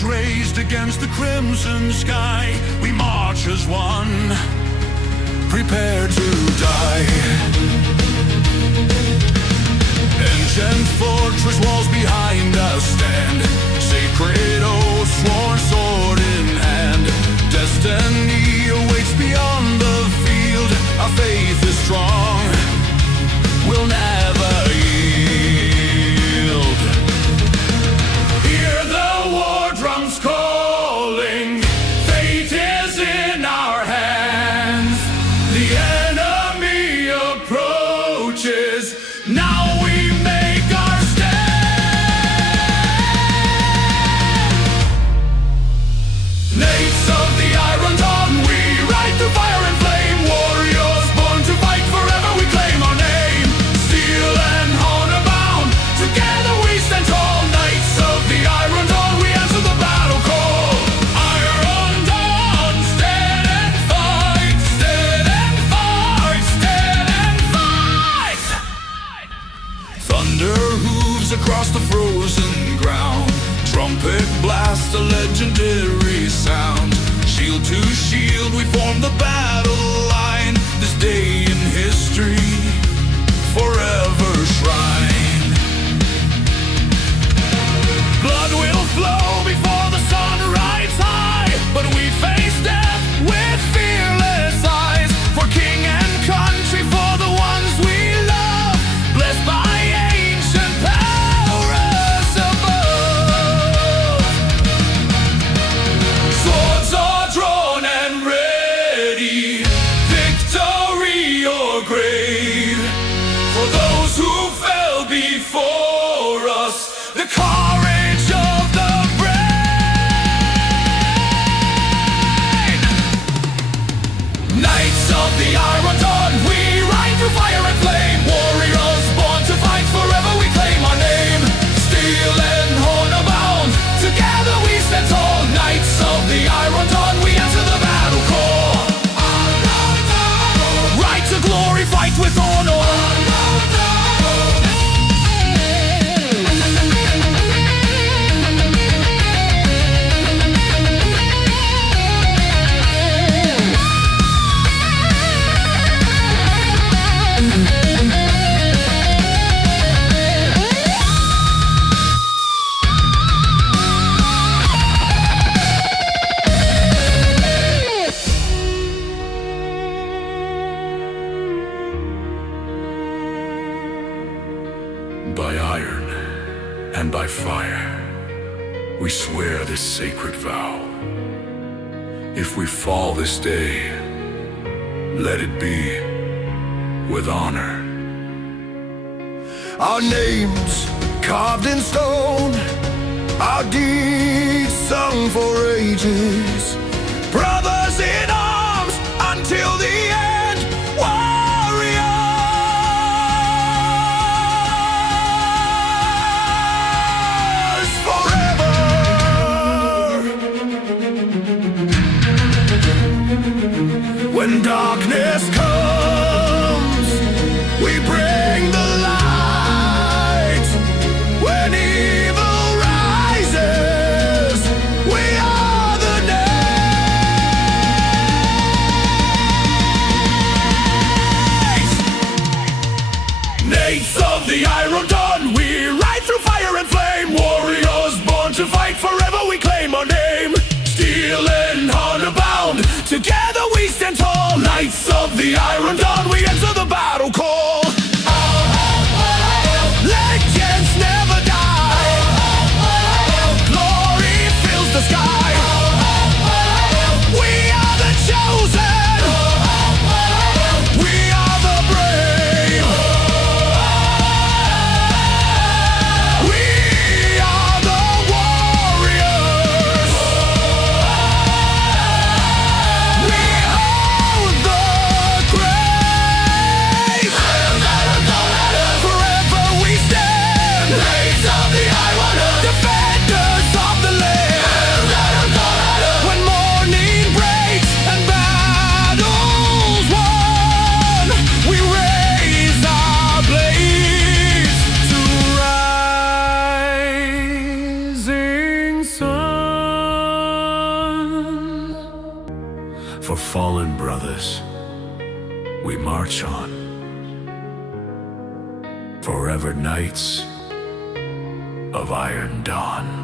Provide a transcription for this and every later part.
banners raised against the crimson sky, we march as one, prepared to die. Ancient fortress walls behind us stand, sacred oath sworn sword in hand. Destiny awaits beyond the field, our faith is strong, we'll never yield. Hear the war drums calling, fate is in our hands. The enemy approaches, now we make our stand. Knights of the Iron Dawn, we ride through fire and flame. Warriors born to fight forever, we claim our name. Steel and honor bound, together we stand tall. Knights of the Iron Dawn, we answer the battle call. Iron Dawn, stand and fight, stand and fight, stand and fight. Thunder hooves across the frozen ground, trumpet blast a legendary sound. Shield to shield we form the battle line, this day in history forever shrine. Blood will flow before the sun rides high, but we face death with fearless eyes. For king and country, for the ones we love, blessed by ancient powers above. Swords are drawn and ready, victory or grave. For those who fell before us, the courage of the brave. Knights of the Iron Dawn, we ride through fire and flame. Warriors born to fight forever, we claim our name. Steel and honor bound, together we stand tall. Knights of the Iron Dawn, we answer the battle call. Right to glory, fight with honor. By iron and by fire, we swear this sacred vow. If we fall this day, let it be with honor. Our names carved in stone, our deeds sung for ages. Brothers in arms until the end, warriors forever. When darkness comes, we bring the light. When evil rises, we are the knights. Knights of the Iron Dawn, we ride through fire and flame. Warriors born to fight forever, we claim our name. Steel and honor bound, together we stand tall. Knights of the Iron Dawn, we answer the battle call. Legends never die, glory fills the sky. We are the chosen, we are the brave. We are the warriors. We hold the grave. we march on. Forever knights of Iron Dawn.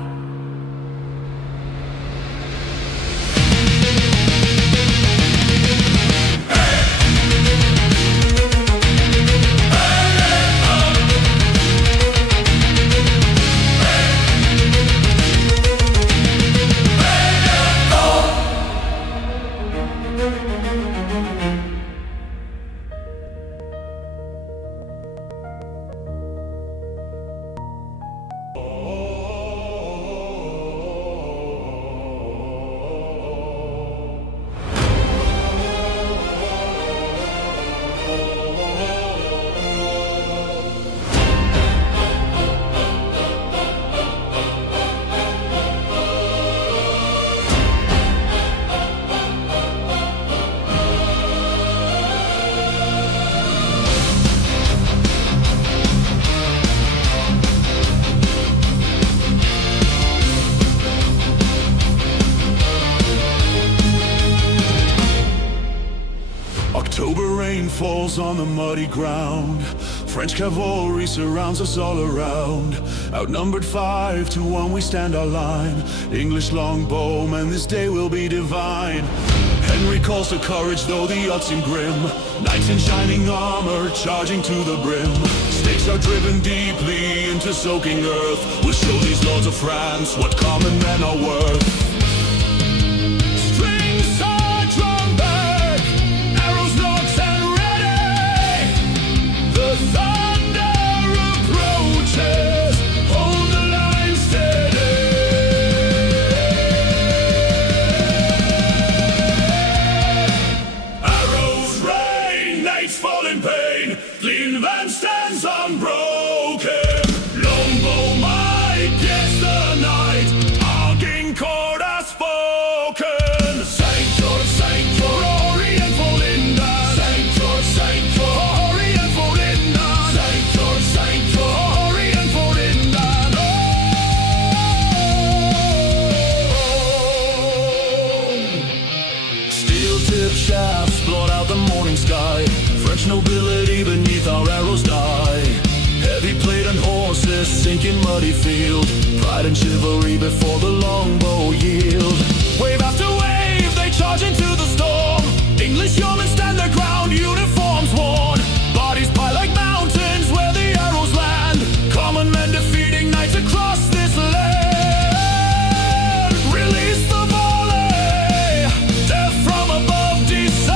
October rain falls on the muddy ground. French cavalry surrounds us all around. Outnumbered 5-1, we stand our line. English longbowmen, this day will be divine. Henry calls to courage, though the odds seem grim. Knights in shining armor, charging to the brim. Stakes are driven deeply into soaking earth. We'll show these lords of France what common men are worth. Stands unbroken. Longbow might pierce the night. Agincourt has spoken. Saint George, Saint George, glory and for Linda. Saint George, Saint George, glory and for Linda. Saint George, Saint George, glory and for Linda. Steel tip shafts blot out the morning sky. French nobility beneath our arrows die. Heavy plate and horses sink in muddy field. Pride and chivalry before the longbow yield. Wave after wave they charge into the storm. English yeomen stand their ground, uniforms worn. Bodies pile like mountains where the arrows land. Common men defeating knights across this land. Release the volley, death from above descends.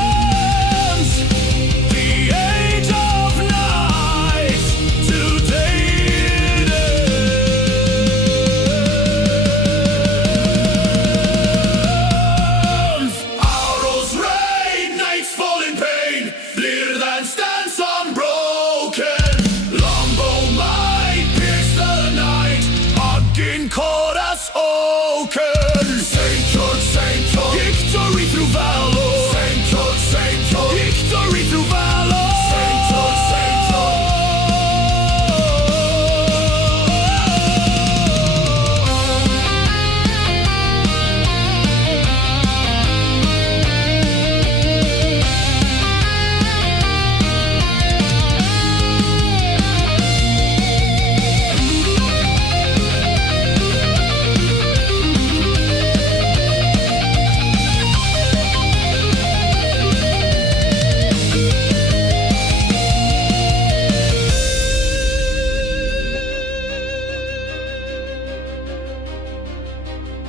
Saint George, Saint George, victory through valor. Saint George, Saint George, victory through valor. Saint George, Saint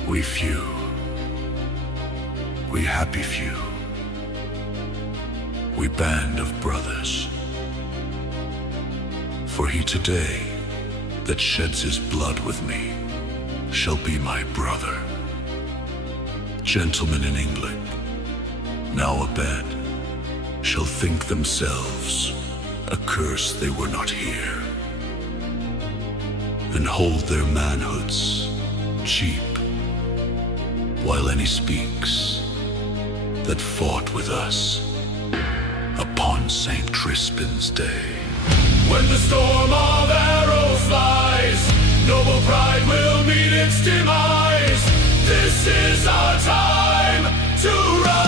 We few, we happy few, we band of brothers. For he today that sheds his blood with me shall be my brother. Gentlemen in England, now abed, shall think themselves a curse they were not here, and hold their manhoods cheap, while any speaks that fought with us upon St. Crispin's day. When the storm of arrow flies, noble pride will meet its demise. This is our time to rise.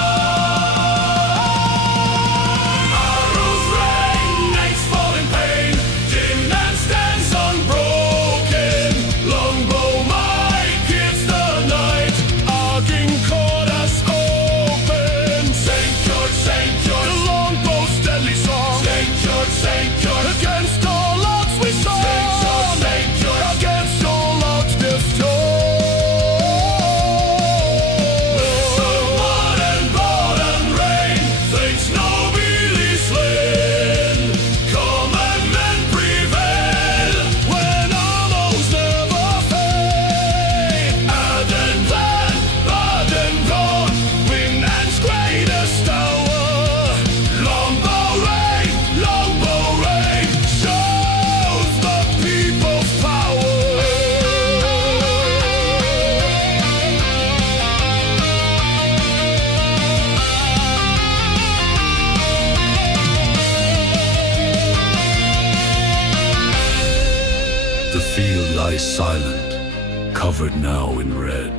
lies silent, covered now in red.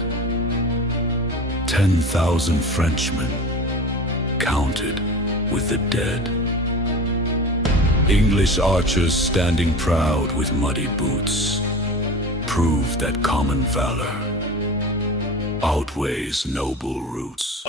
10,000 Frenchmen, counted with the dead. English archers standing proud with muddy boots, prove that common valor outweighs noble roots.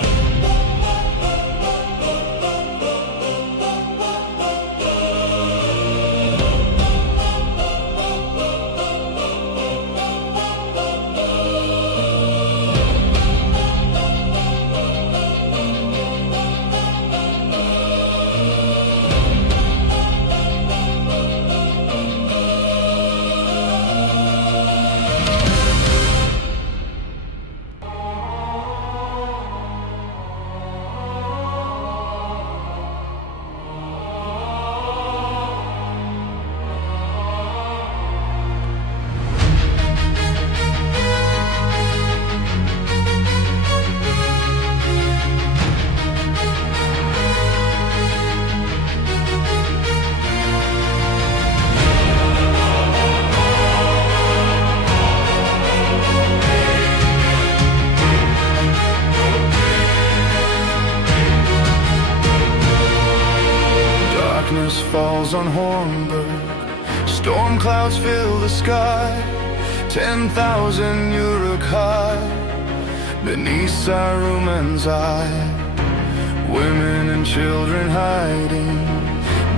Falls on Hornburg, storm clouds fill the sky, 10,000 Uruk high, beneath Saruman's eye. Women and children hiding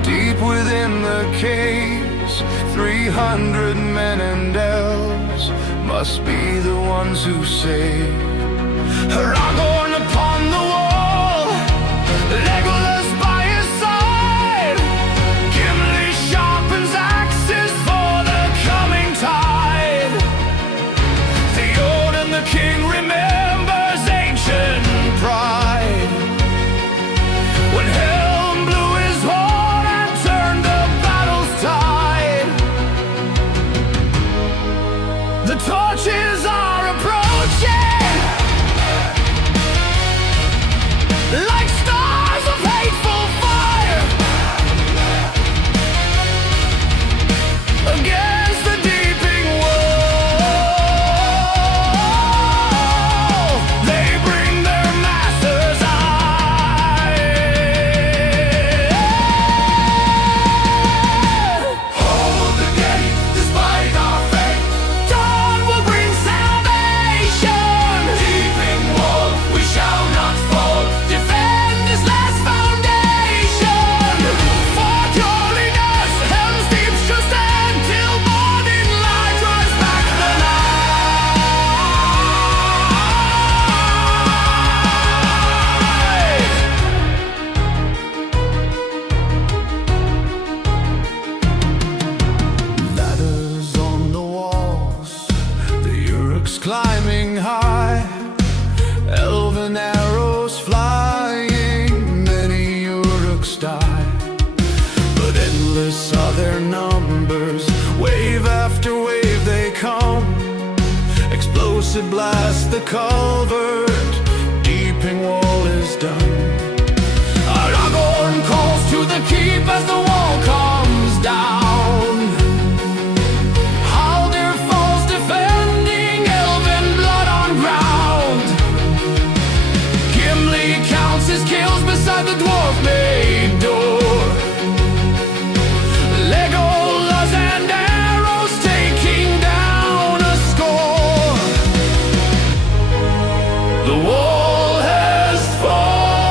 deep within the caves, 300 men and elves must be the ones who save. Aragorn upon the wall, Legolas by his side, Gimli sharpens axes for the coming tide. Theoden the king remembers ancient pride, when Helm blew his horn and turned the battle's tide. The torches are approaching, like stars of hateful fire, against the deeping wall. They bring their master's eye. Hold the gate despite our fate. Dawn will bring salvation. Keeping wall, we shall not fall. Defend this last foundation. For holiness, Helm's Deep shall stand till morning light drives back the night. Ladders on the walls, the Uruks climbing high, elven arrows flying, many Uruks die. But endless are their numbers, wave after wave they come. Explosive blast the culvert, deeping wall is done. Aragorn calls to the keep as the wall comes down. Haldir falls defending elven blood on ground. Gimli counts his kills beside the dwarf maid door. Legolas and arrows taking down a score. The wall has fallen.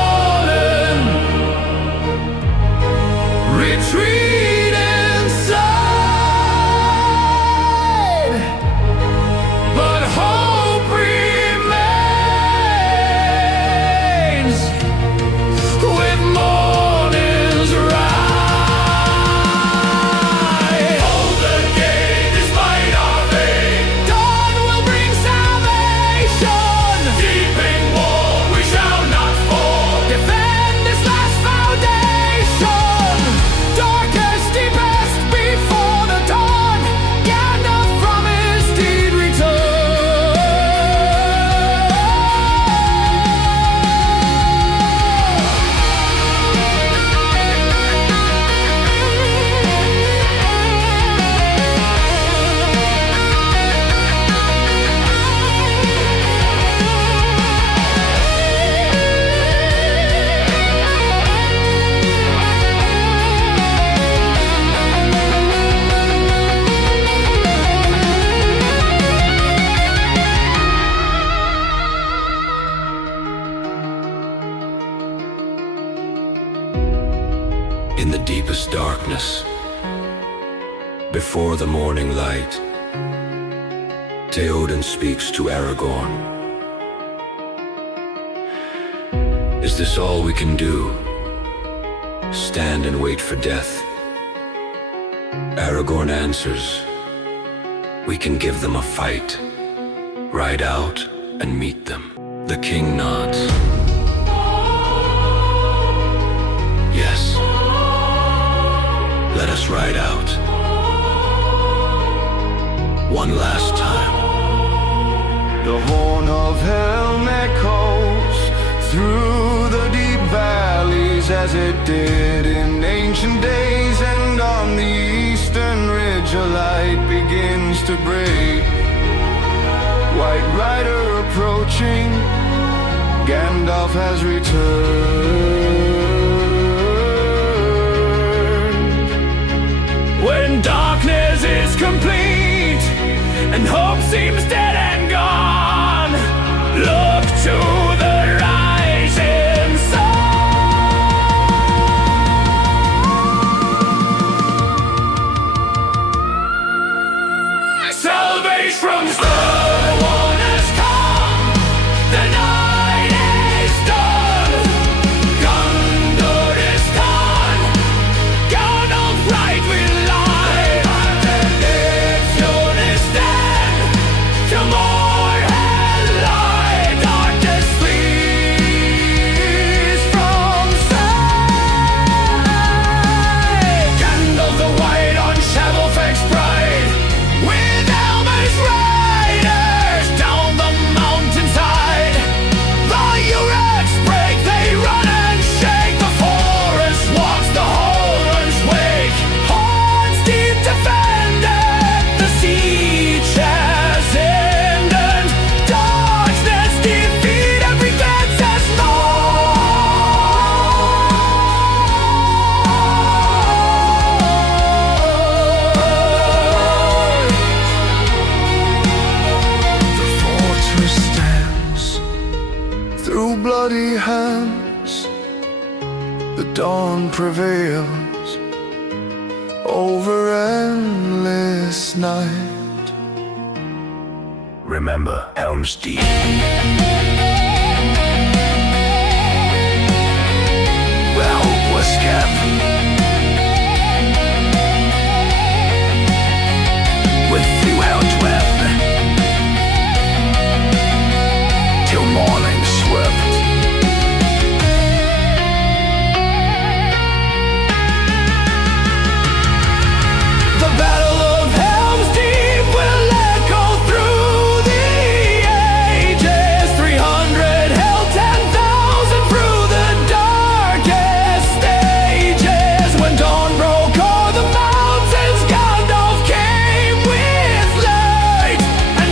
In the deepest darkness, before the morning light, Theoden speaks to Aragorn. Is this all we can do? Stand and wait for death? Aragorn answers, we can give them a fight. Ride out and meet them. The king nods. Yes. Let us ride out. One last time. The horn of Helm echoes through the deep valleys as it did in ancient days, and on the eastern ridge a light begins to break. White Rider approaching, Gandalf has returned. When darkness is complete and hope seems dead and gone, look to the rising sun. Salvation from the one has come. The night is done. Gondor is gone. Gandalf right will lie. And its units stand. To more and light. Darkness flees from sight. Gandalf the White on Shovelfeck's pride. With Elmer's riders down the mountainside. The Uruks break, they run and shake. The forest walks, the Horns wake. Horns deep defended, the siege has ended. Darkness defeat, every fence has The fortress stands through bloody hands. The dawn prevails over endless night. Remember Helm's Deep. Where hope was kept. With few hell dwell. Till morning swept. The Battle of Helm's Deep will echo through the ages. 300 hell, 10,000 through the darkest stages. When dawn broke o'er the mountains, Gandalf came with light. And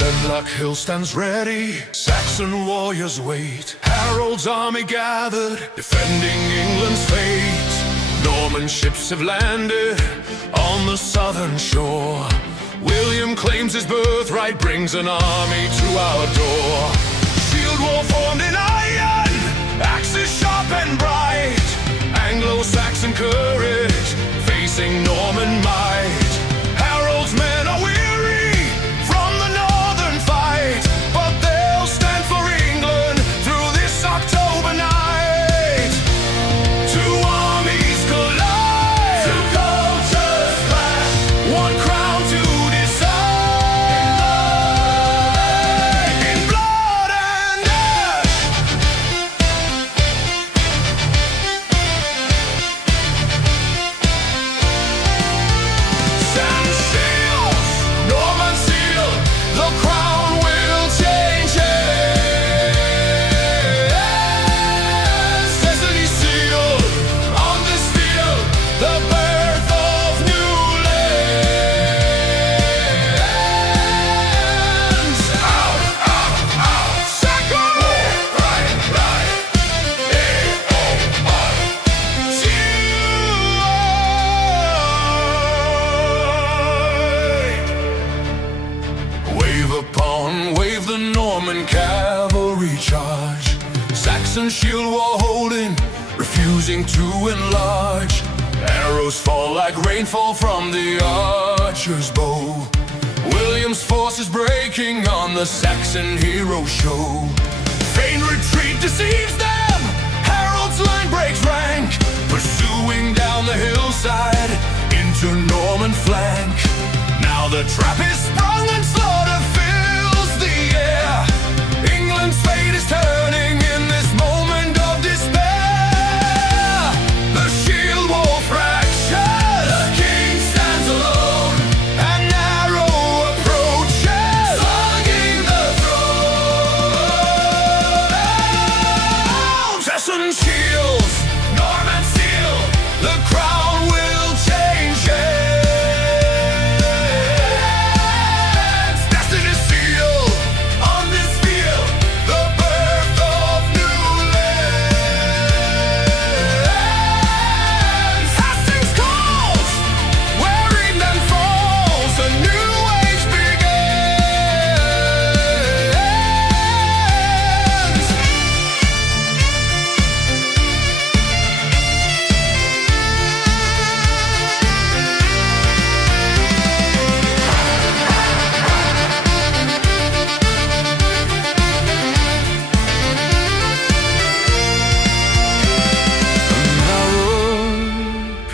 Sedlak Hill stands ready, Saxon warriors wait. Harold's army gathered, defending England's fate. Norman ships have landed on the southern shore. William claims his birthright, brings an army to our door. Shield wall formed in iron, axes sharp and bright. Anglo-Saxon courage, facing Norman might. Harold's men are weary from the northern fight, but they'll stand for England through this October night. Two armies collide, two cultures clash, one crown to decide. In blood and ash. Saxon shield while holding, refusing to enlarge. Arrows fall like rainfall from the archer's bow. William's forces breaking on the Saxon hero show. Feigned retreat deceives them, Harold's line breaks rank, pursuing down the hillside into Norman flank. Now the trap is sprung and slaughter fills the air. England's fate is turning in this moment of despair. The shield wall fractures, the king stands alone, and narrow approaches, slugging the throne. Saxon shields, Norman steel, the crown will change hands. Destiny sealed on this field, the birth of new lands. Hastings calls, where England falls, a new age begins.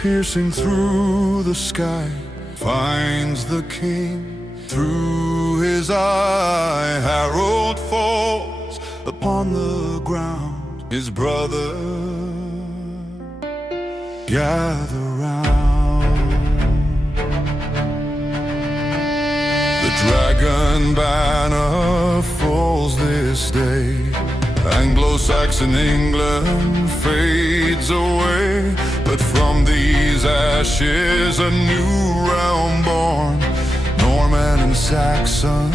Piercing through the sky, finds the king through his eye. Harold falls upon the ground, his brother gather round. The dragon banner falls this day, Anglo-Saxon England fades away. But from these ashes a new realm born, Norman and Saxon,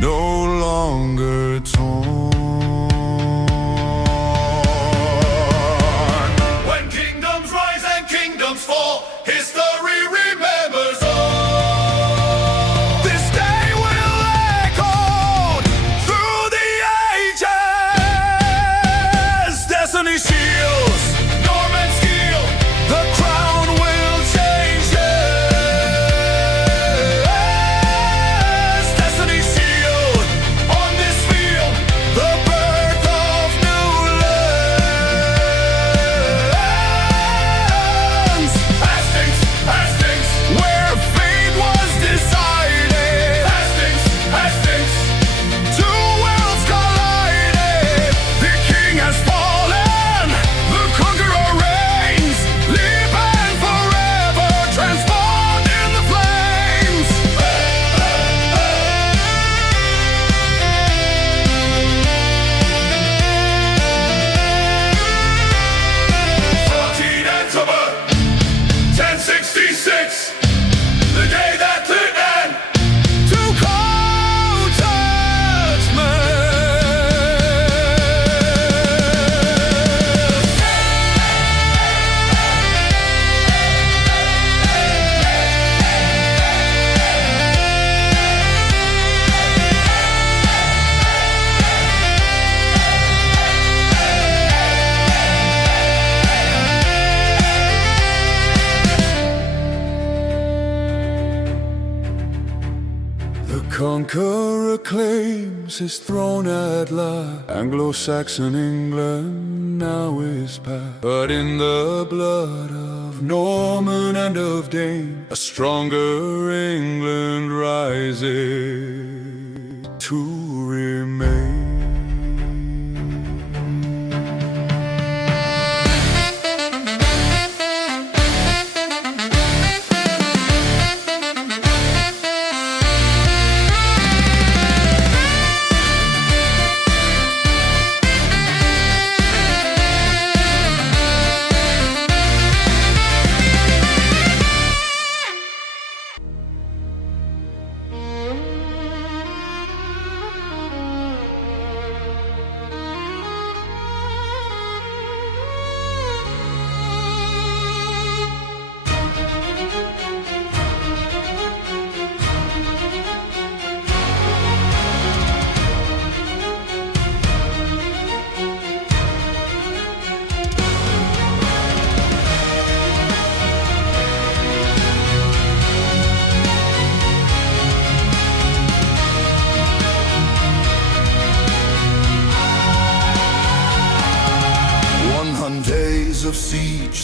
no longer torn. When kingdoms rise and kingdoms fall, history remembers all. This day will echo through the ages. Destiny shields, Norman steel, the crown will change hands. Destiny sealed on this field, the birth of new lands. Hastings, Hastings, where fate was decided. Hastings, Hastings, two worlds collided. The king has fallen, the conqueror reigns. Live and forever transformed in the flames. 14 October 1066, the day that put an to The conqueror claims his throne at last. Anglo-Saxon England now is past. But in the blood of Norman and of Dane, a stronger England rises to remain.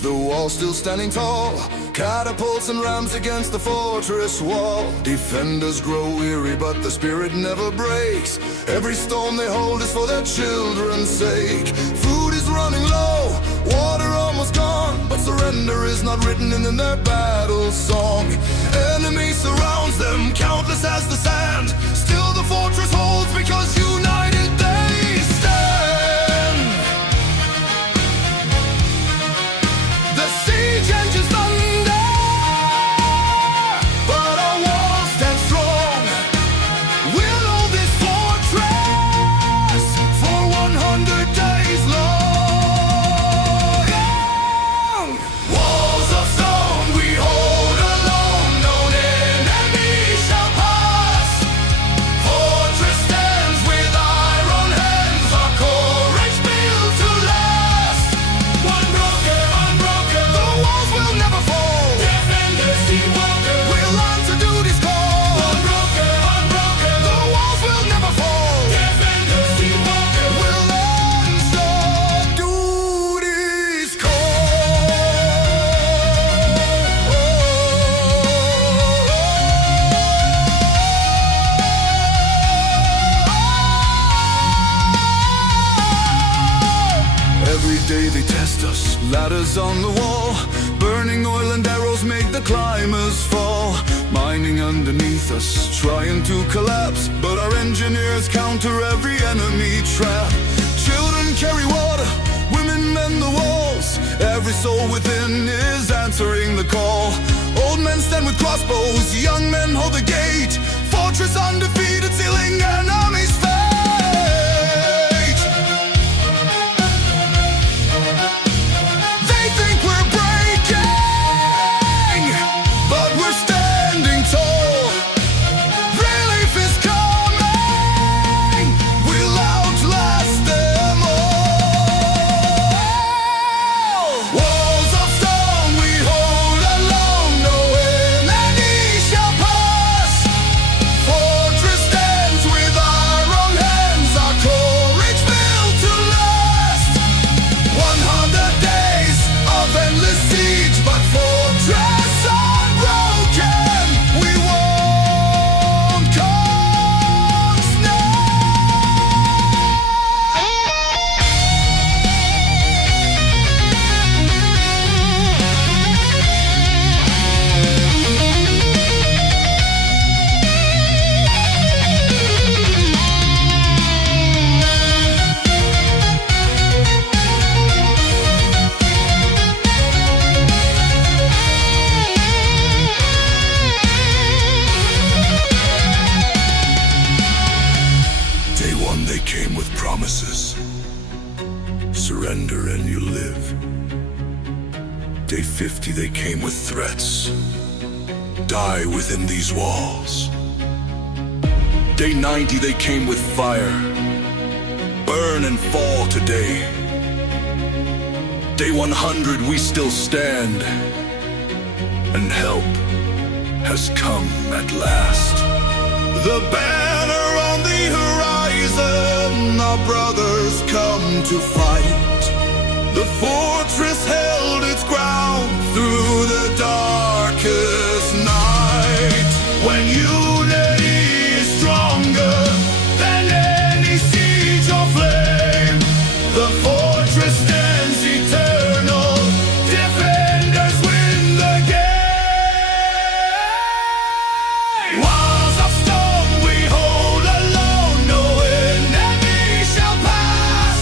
the wall still standing tall. Catapults and rams against the fortress wall. Defenders grow weary, but the spirit never breaks. Every stone they hold is for their children's sake. Food is running low, water almost gone, but surrender is not written in their battle song. Enemy surrounds them, countless as the sand. Still the fortress holds because united they stand. The siege engines thunder, but our walls stand strong. We'll hold this fortress for 100 days long. Walls of stone we hold alone, no enemy shall pass. Fortress stands with iron hands, our courage built to last. Unbroken, unbroken, the walls will never fall. Defenders keep walking, we'll answer duty's call. Unbroken, unbroken, the walls will never fall. Defenders keep walking, we'll answer duty's call. Every day they test us, ladders on the wall. Burning oil and arrows make the climbers fall. Mining underneath us, trying to collapse, but our engineers counter every enemy trap. Children carry water, women mend the walls. Every soul within is answering the call. Old men stand with crossbows, young men hold the gate. Fortress undefeated, sealing enemies' fate. They think we're breaking, but we're standing tall. Relief is coming, we'll outlast them all. Walls of stone we hold alone, no enemy shall pass. Fortress stands with iron hands, our courage built to last. 100 days of endless siege, but fortress unbroken. We won't come snap. Day one they came with promises. Surrender and you live. Day 50 they came with threats. Die within these walls. Day 90 they came with fire. Burn and fall today. Day 100 we still stand. And help has come at last. The banner on the horizon, our brothers come to fight. The fortress held its ground through the darkest night. When unity is stronger than any siege or flame, the fortress stands eternal. Defenders win the game. Walls of stone we hold alone, no enemy shall pass.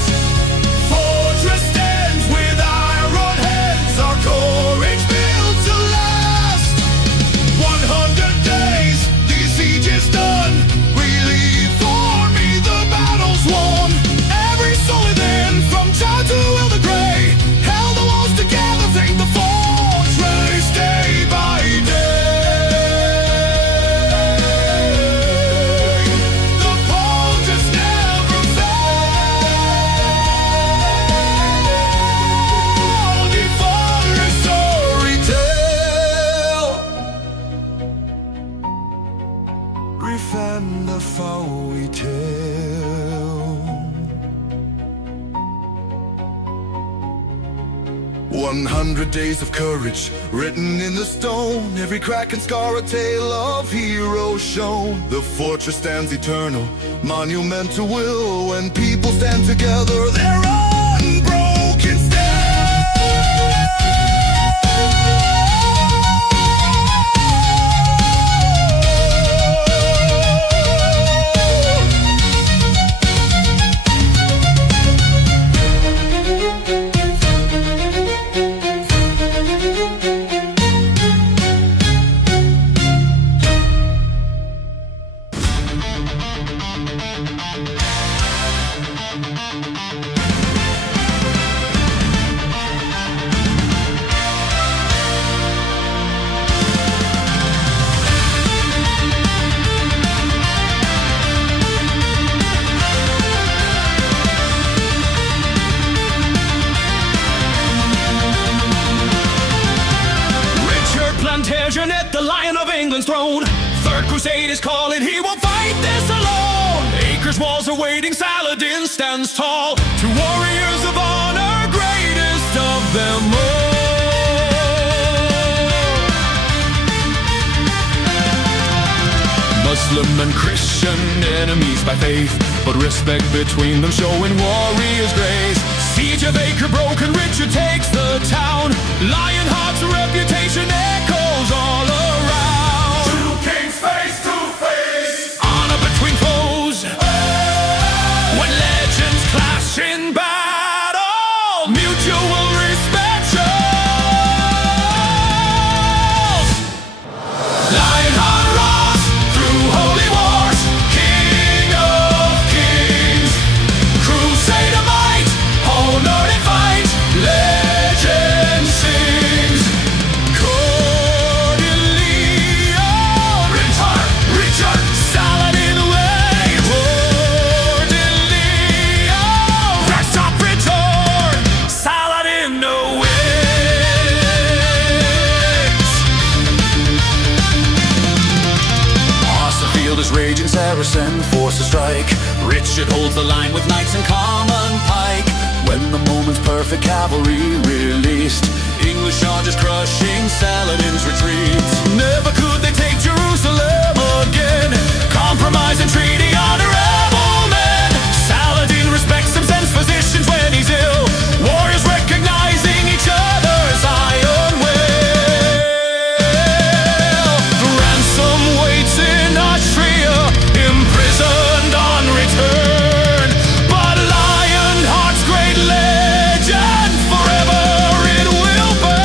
Fortress stands with iron hands, our courage built to last. 100 days, the siege is done. We leave for me, the battle's won. Every soul within, from child to elder grey, held the walls together, think the fortress day by day. The fortress never failed. The fortress story tell. Refend the foe we tell. 100 days of courage written in the stone. Every crack and scar a tale of heroes shown. The fortress stands eternal, monument to will. When people stand together, they're unbroken still. Plantagenet, the Lion of England's throne. Third Crusade is calling, he won't fight this alone. Acres walls are waiting, Saladin stands tall. Two warriors of honor, greatest of them all. Muslim and Christian enemies by faith, but respect between them showing warriors' grace. Siege of Acre broken, Richard takes the town. Lionheart's reputation echoes all around. Two kings face to face, honor between foes. When legends clash in battle, mutual respect shows. Lionheart rose through holy wars, King of kings. Crusader might, honor and fight, legend sings. Richard, Saladin way. Cordelia, Ragtop Richard, Saladin no wins. Field is raging, Saracen forces strike. Richard holds the line with knights and common pike. When the moment's perfect, cavalry released. English charges crushing Saladin's retreat. Never could they take Jerusalem again. Compromise and treaty on a rebel men. Saladin respects him, sends physicians when he's ill. Warriors recognizing each other's iron will. The ransom waits in Austria, imprisoned on return. But Lionheart's great legend, forever it will burn.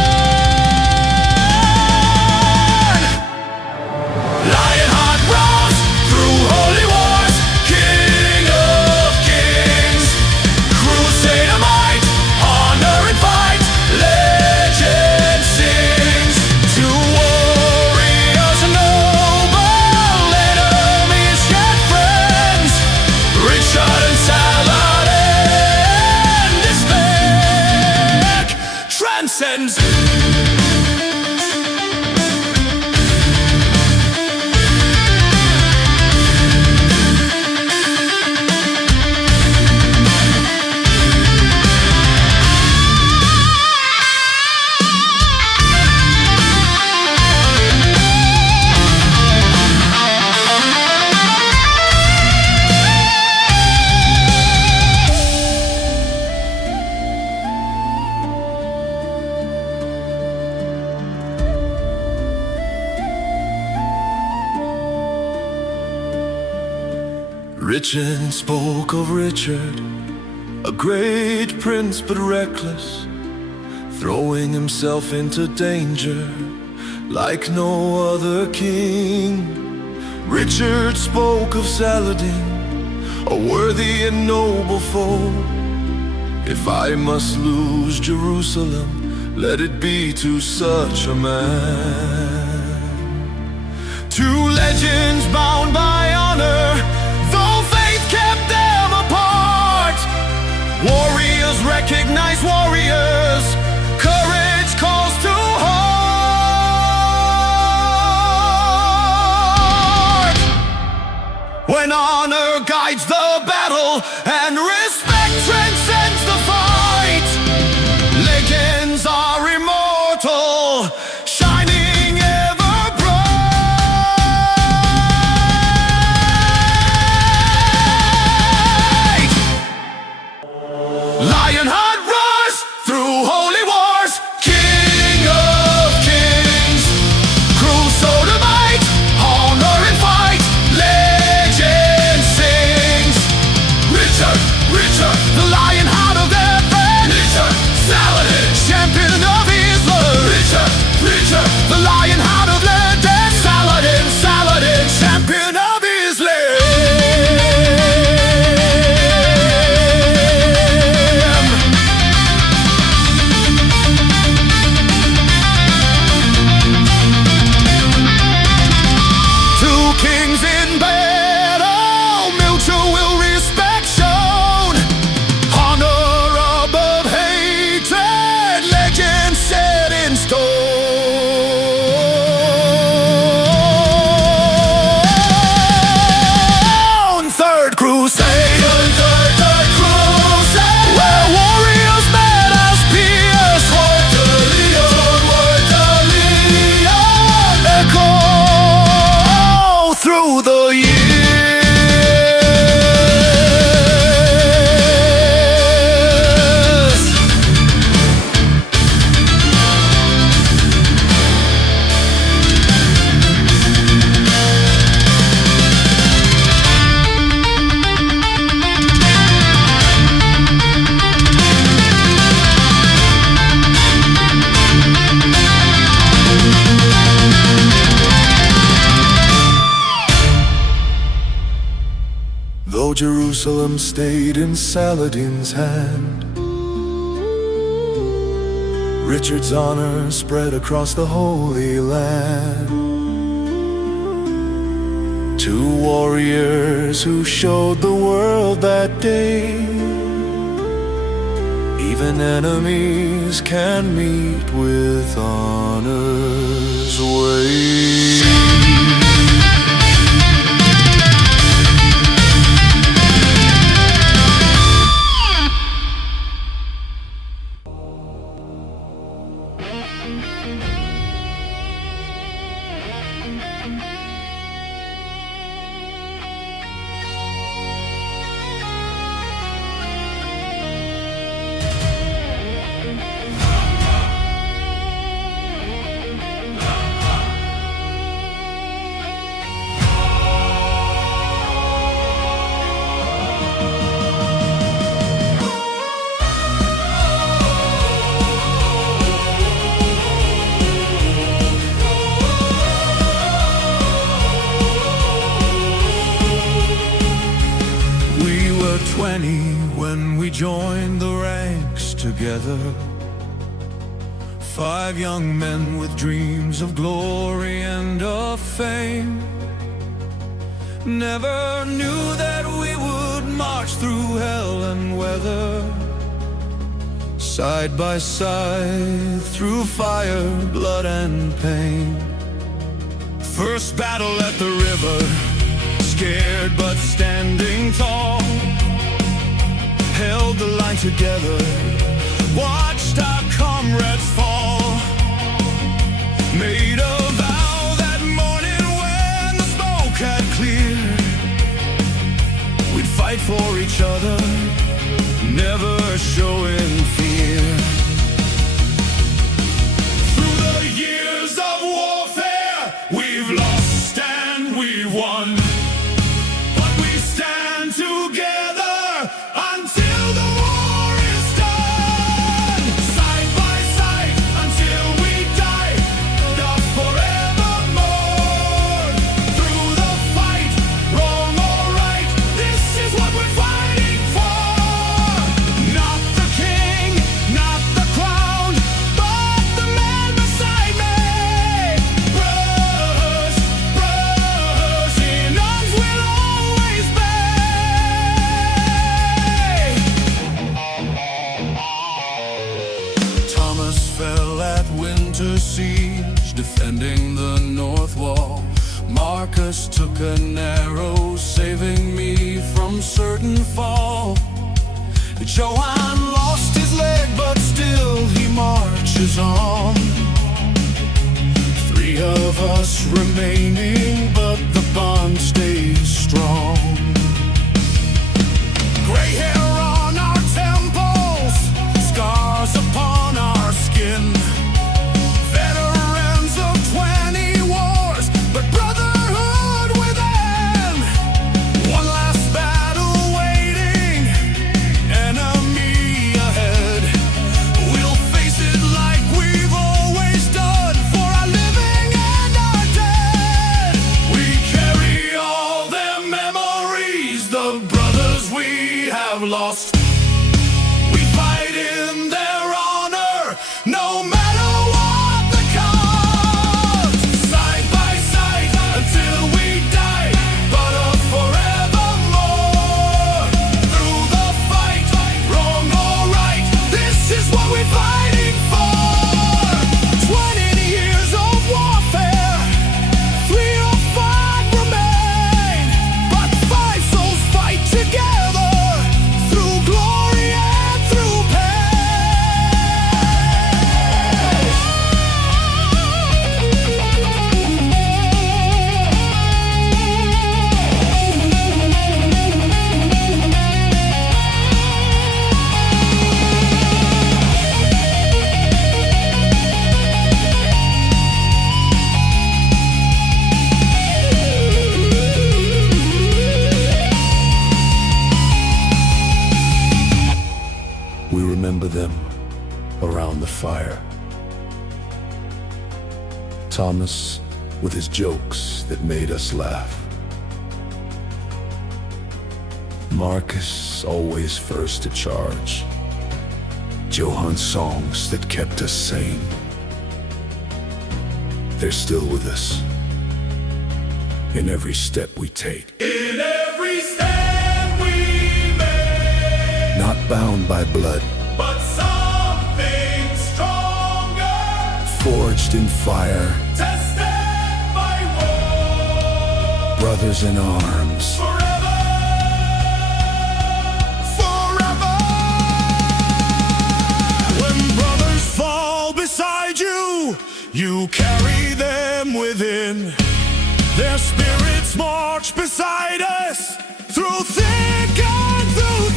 Lionheart rose through holy wars, King of kings. Crusader might, honor and fight, legend sings. Two warriors noble, enemies yet friends. Richard and Saladin, this spec transcends. Richard spoke of Richard, a great prince but reckless, throwing himself into danger like no other king. Richard spoke of Saladin, a worthy and noble foe. If I must lose Jerusalem, let it be to such a man. Two legends bound by honor, though faith kept them apart. Warriors recognize warriors, courage calls to heart. When honor guides the battle and respect transcends the fight, legends are Jerusalem stayed in Saladin's hand, Richard's honor spread across the Holy Land. Two warriors who showed the world that day, even enemies can meet with honor's way. When we joined the ranks together, 5 young men with dreams of glory and of fame. Never knew that we would march through hell and weather, side by side through fire, blood and pain. First battle at the river, scared but standing tall, held the line together, watched our comrades fall. Made a vow that morning when the smoke had cleared, we'd fight for each other, never showing fear. Through the years of warfare, we've lost and we've won, but we stand together until the war is done. Side by side until we die, the forevermore. Through the fight, wrong or right, this is what we're fighting for. Not the king, not the crown, but the man beside me. Brothers, brothers, in arms we'll always be. Thomas fell at winter siege, defending the north wall. Marcus took an arrow, saving me from certain fall. Johann lost his leg, but still he marches on. 3 of us remaining, but the bond stays strong. Gray hair on our temples, scars upon our skin. Veterans of 20 wars, but brotherhood within. One last battle waiting, enemy ahead. We'll face it like we've always done, for our living and our dead. We carry all their memories, the brothers we have lost. We fight in their honor, no matter what the cost. Side by side until we die, but a forevermore. Through the fight, wrong or right, this is what we're fighting for. 20 years of warfare, 3 or 5 remain, but 5 souls fight together, through glory and through We remember them around the fire. Thomas with his jokes that made us laugh. Marcus always first to charge. Johann's songs that kept us sane. They're still with us in every step we take. In every step we make, Not bound by blood, but something stronger, forged in fire, tested by war. brothers in arms. Forever, Forever! When brothers fall beside you, you carry them within. Their spirits march beside us through thick and through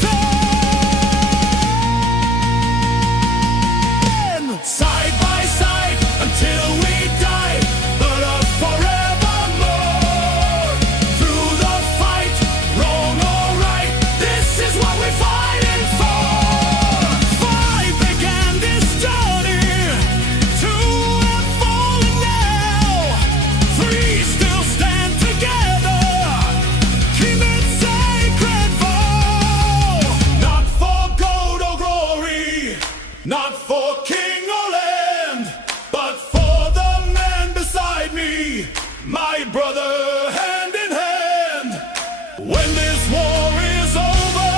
thin. side by side until we die, but us forevermore. Through the fight, wrong or right, this is what we're fighting for. Five began this journey, two have fallen now, three still stand together, keep it sacred vow. Not for gold or glory, not for king or land, but for the man beside me, my brother hand in hand. When this war is over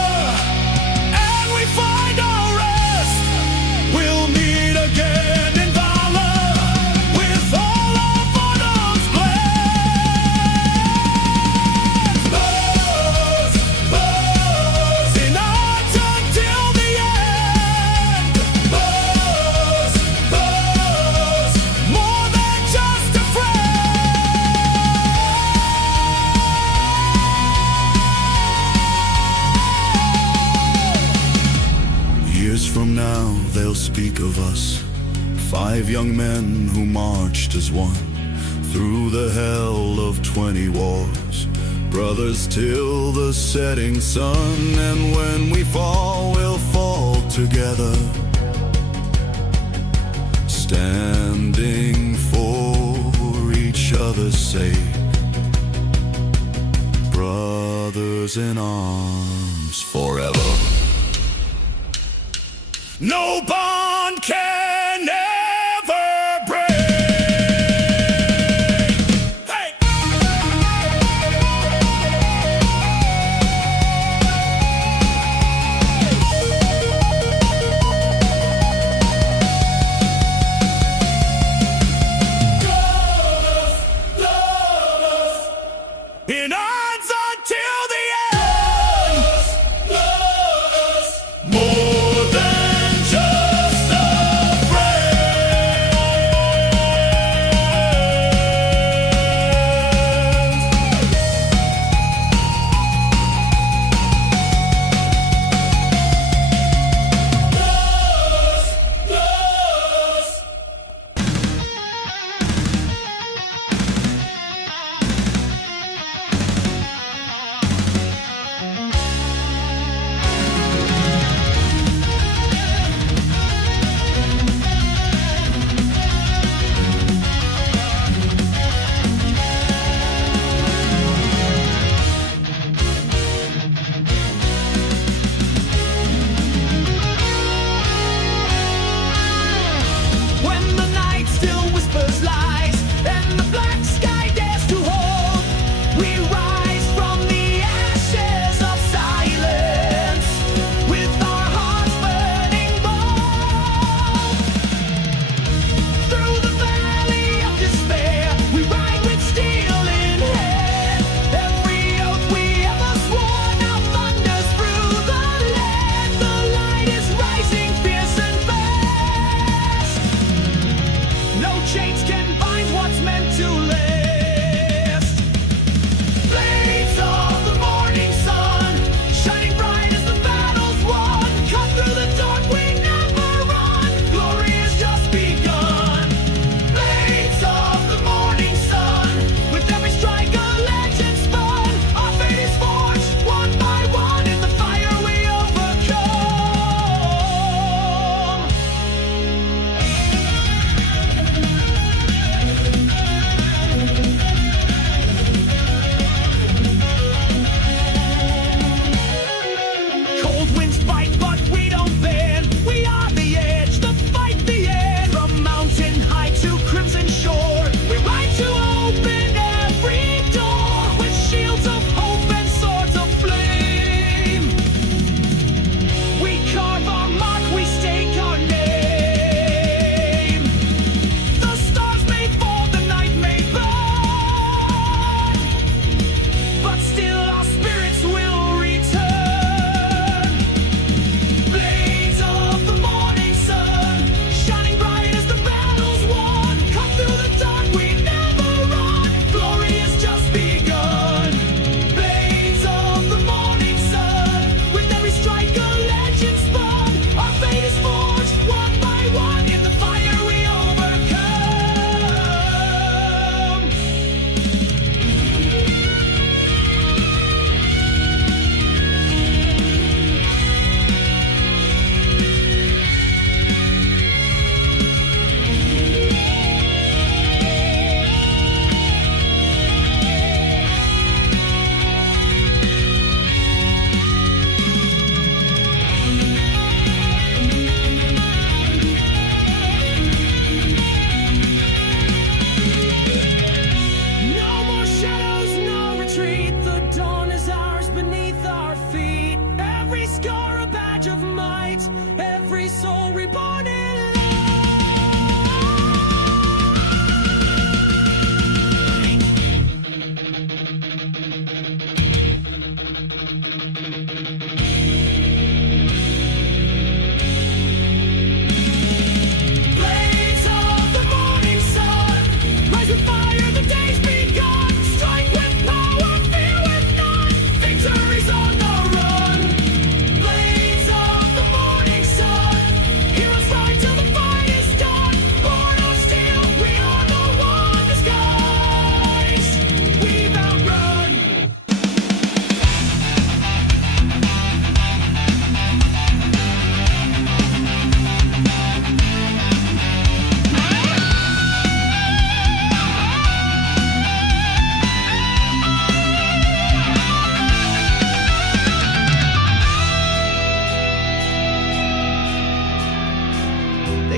and we find our rest, we'll meet again in valor with all our bottoms blessed. Buzz, buzz, in arms until the end. Buzz, buzz, more than just a friend. Years from now they'll speak of us, five young men who marched as one through the hell of 20 wars, brothers till the setting sun. And when we fall, we'll fall together, standing for each other's sake, brothers in arms forever. No bond can ever break. Hey! Love us, in odds until the end. Love us, more than just a friend.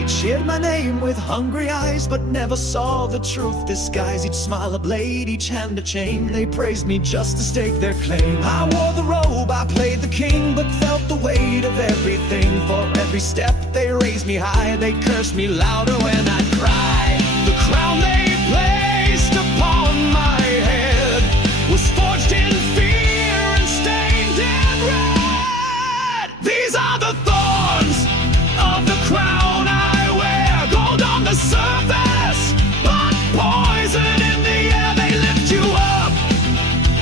Cheered my name with hungry eyes, but never saw the truth disguised. Each smile a blade, each hand a chain. They praised me just to stake their claim. I wore the robe, I played the king, but felt the weight of everything. For every step they raised me high, they cursed me louder when I'd cry. The crown they placed upon my head was forged in fear and stained in red. These are the thorns of the crown I wear, gold on the surface, but poison in the air. They lift you up,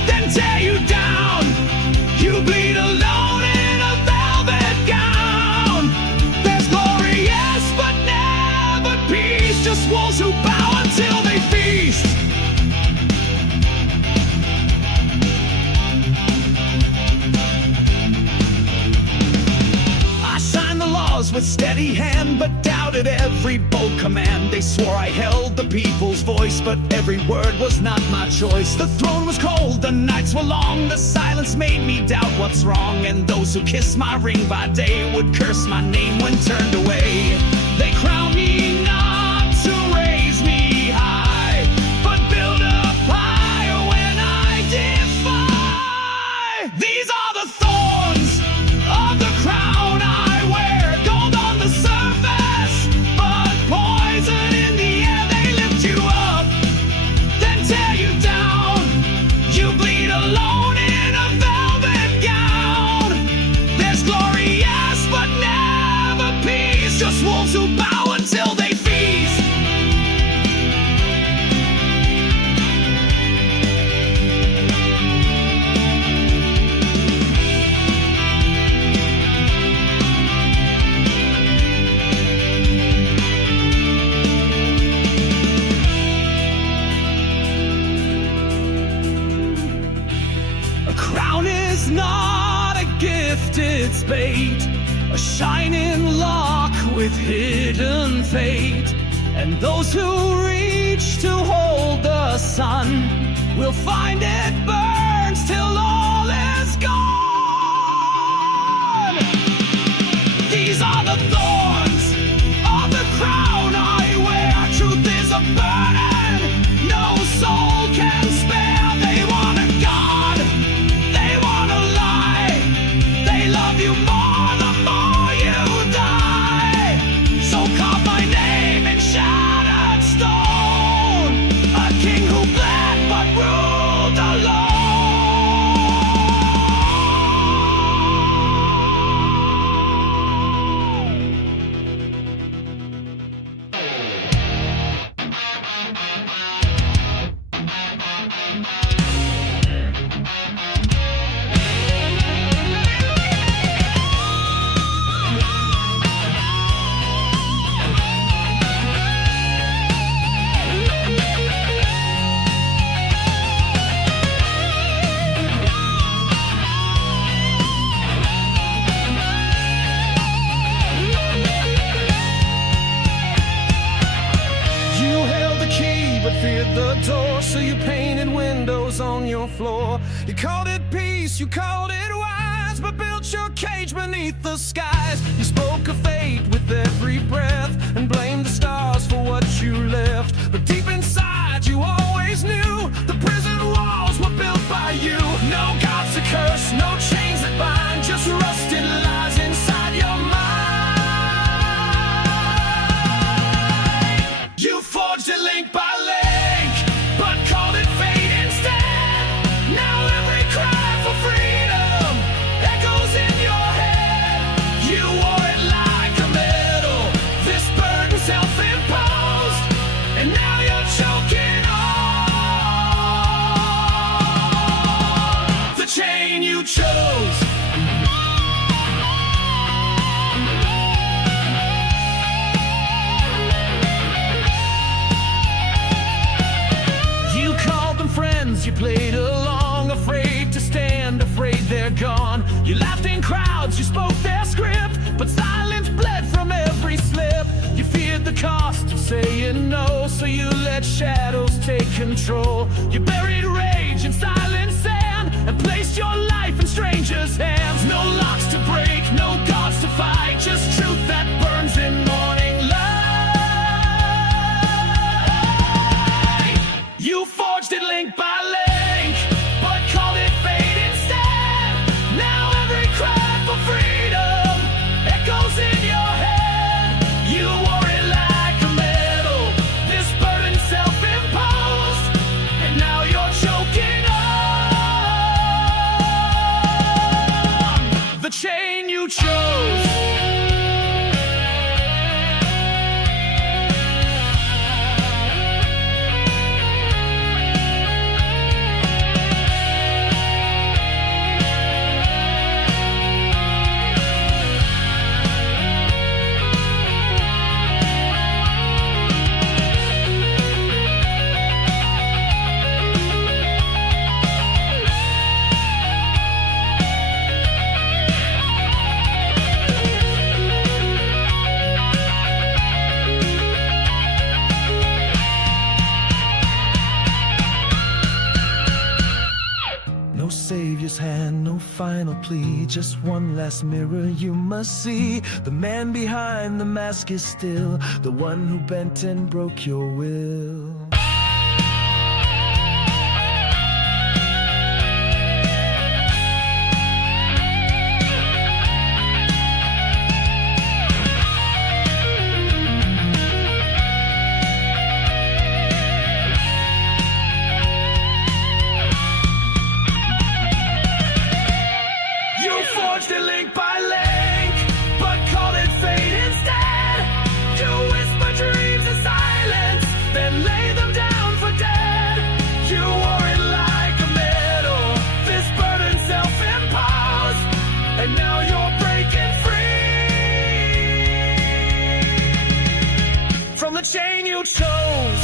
then tear you down. You bleed alone in a velvet gown. There's glory, yes, but never peace. Just wolves who bow until they feast. I signed the laws with steady hand, but doubted every bold command. They swore I held the people's voice, but every word was not my choice. The throne was cold, the nights were long, the silence made me doubt what's wrong. And those who kissed my ring by day would curse my name when turned away. They crowned me not to raise me high, but build up higher when I defy. These are the thorns of the crown I wear, gold on the surface, but poison in the air. They lift you up, then tear you down. You bleed alone in a velvet gown. There's glory, yes, but never peace. Just wolves who bow until they feast. A crown is not a gift, it's bait, a shining lock with hidden fate. And those who reach to hold the sun will find it burns till all is gone. These are the thorns of the crown I wear. Truth is a burden no soul can spare. They want a god, they want a lie. They love you more the more you die. So carve my name in shattered stone, a king who bled but ruled alone. the door, so you painted windows on your floor. You called it peace, you called it wise, but built your cage beneath the skies. You spoke of fate with every breath and blamed the stars for what you left. But deep inside you always knew the prison walls were built by you. No gods to curse, no chains that bind, just rusted lies inside your mind. You forged a link by link, but called it fate instead. Now every cry for freedom echoes in your head. You wore it like a medal, this burden self-imposed, and now you're choking on the chain you chose. Friends, you played along, afraid to stand, afraid they're gone. You laughed in crowds, you spoke their script, but silence bled from every slip. You feared the cost of saying no, so you let shadows take control. You buried rage in silent sand and placed your life in strangers' hands. No locks to break, no gods to fight, just truth that burns in morning light. You forged it link by link, but called it fate instead. Now every cry for freedom echoes in your head. You wore it like a medal, this burden self-imposed, and now you're choking on the chain you chose. Savior's hand, no final plea, just one last mirror you must see. The man behind the mask is still the one who bent and broke your will. Forged a link by link, but called it fate instead. You whisper dreams in silence, then lay them down for dead. You wore it like a medal, this burden self-imposed, and now you're breaking free from the chain you chose.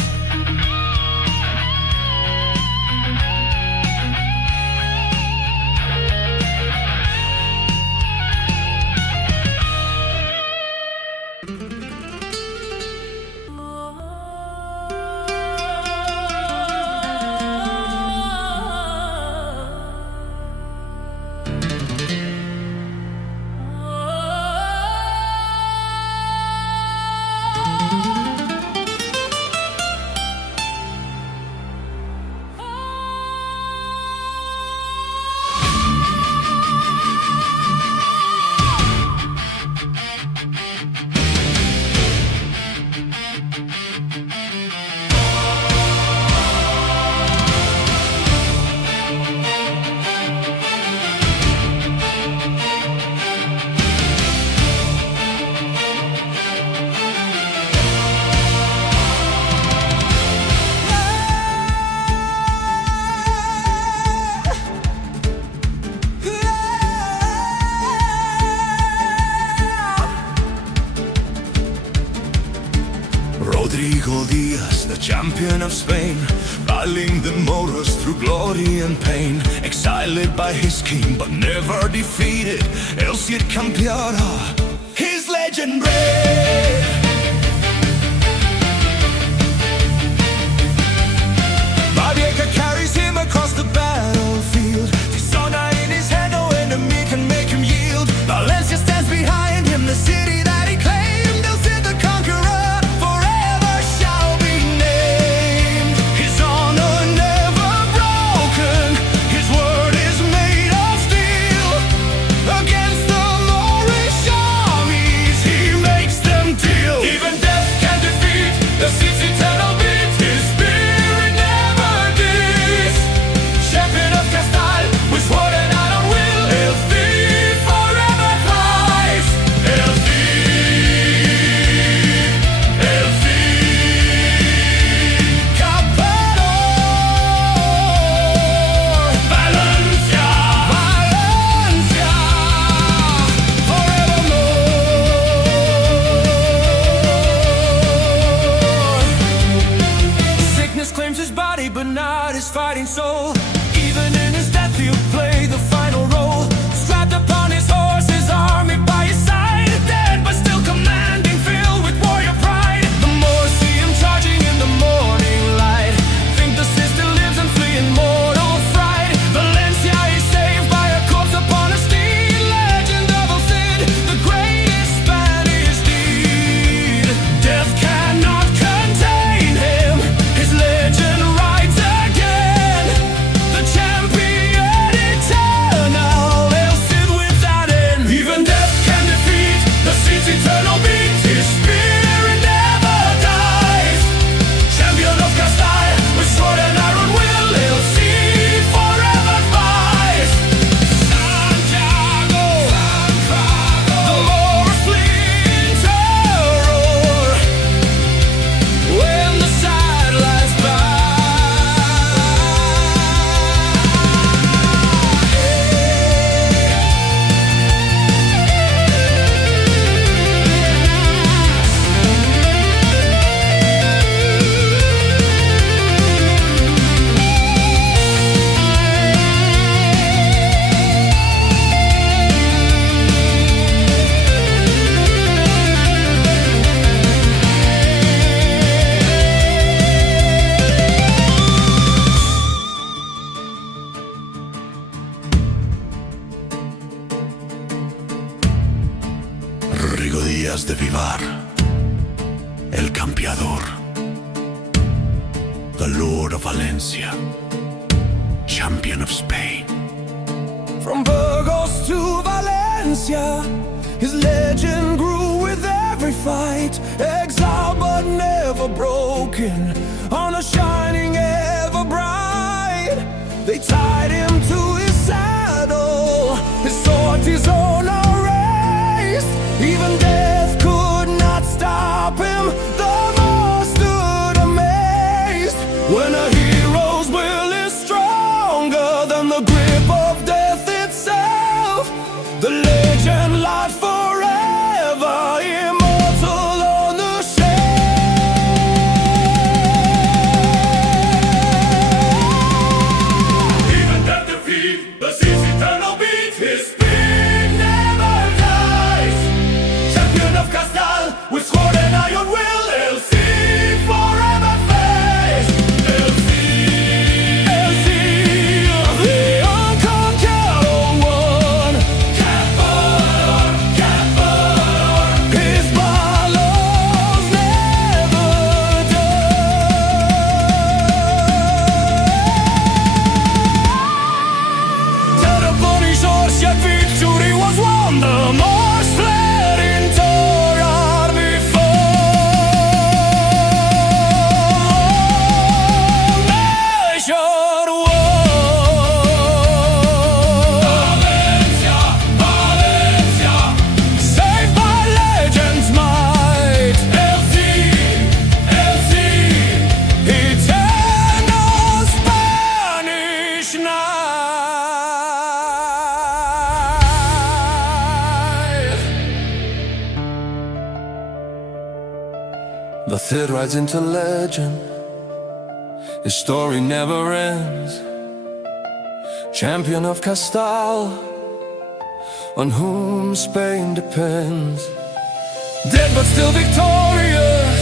The champion of Spain, battling the Moors through glory and pain. Exiled by his king, but never defeated. El Cid campeara, his legend brave. body but not his fighting soul. Even in his death he'll play the final role. Strapped upon his horse, his army by his side. Dead but still commanding, filled with warrior pride. The more see him charging in the morning light, think the sister lives and flee in mortal fright. Valencia is saved by a corpse upon a steed. Legend of El Cid, the greatest Spanish deed. Death cannot contain him, his legend rides again. The champion eternal, El Cid without end. Even death can defeat the Cid's eternal beat. His spirit never dies. Champion of Castile, with sword and iron will, El Cid forever fights. Santiago, the Moors flee in terror when the sidelights Rigo Díaz de Vivar, el campeador, the Lord of Valencia, champion of Spain. From Burgos to Valencia, his legend grew with every fight. Exiled but never broken, on a shining ever bright. They tied him to his saddle, his sword his own erased. Even death could not stop him, the Moor stood amazed. When a hero's will is stronger than the grip of death itself, the legend lies forever, immortal on the shelf. Even death defeat the Cid's eternal beat. His spirit never dies. Champion of Castile, with sword and iron will, El Cid forever face. El Cid, the unconquerable one. Campeador, campeador, his ballads never die. Dead upon his horse, yet victory was won. The Moors fled in terror before measured war. Valencia, Valencia, saved by legend's might. El Cid, eternal Spanish night. The Cid rides into legend, his story never ends. Champion of Castile, on whom Spain depends. Dead but still victorious,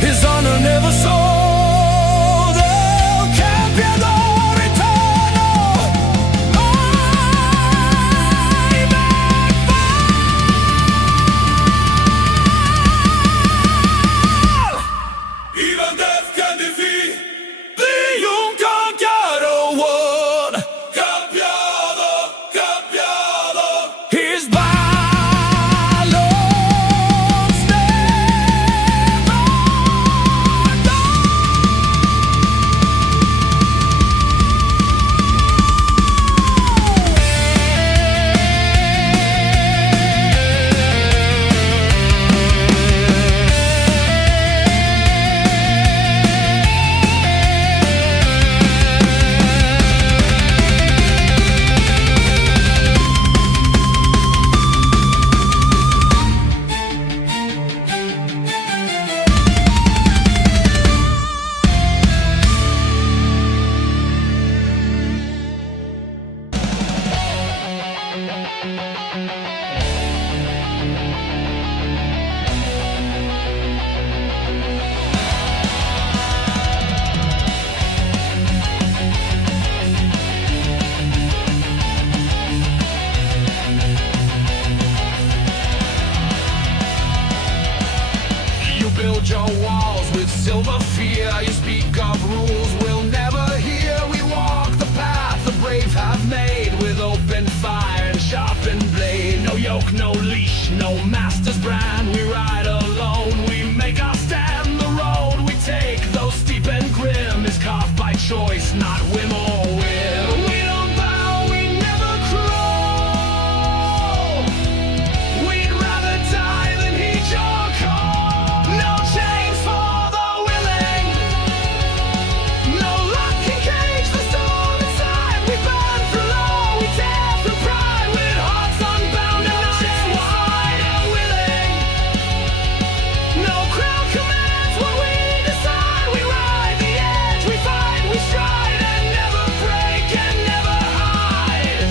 his honor never sold. El campeador eternal, live and fall. Even death can defeat the unconquerable one. Campeado, campeado, his ballads never die. us, not whim or will. We don't bow, we never crawl. We'd rather die than heed your call. No chains for the willing. No lock can cage the storm inside. We burn through law, we tear through pride. With hearts unbound and eyes wide and willing. No crown commands what we decide. We ride the edge, we fight, we stride, and never break and never hide.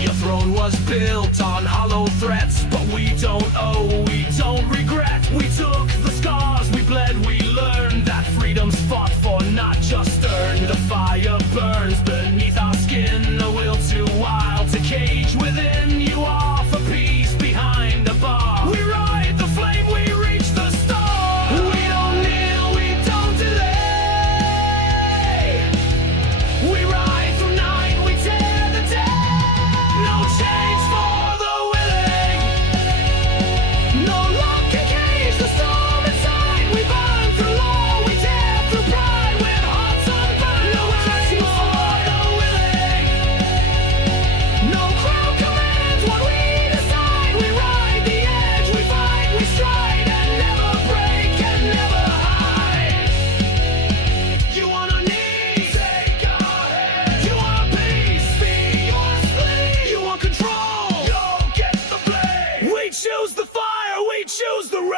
Your throne was built on hollow threats, but we don't owe, we don't regret. We took the scars, we bled, we learned that freedom's fought for, not just earned. The fire burns beneath our skin, a will too wild to cage within. You offer peace behind the bar. We ride the flame, we reach the star. We don't kneel, we don't delay. We ride through night, we tear the day. No chains for the willing. No lock can cage the storm inside. We burn through law, we tear through pride. With hearts unbound, no chains for the willing. No crown commands what we decide. We ride the edge, we fight, we stride, and never break and never hide. You want our knees, take our hands. You want peace, be your spleen. You want control, you'll get the blame. We choose the fire, we choose the rain.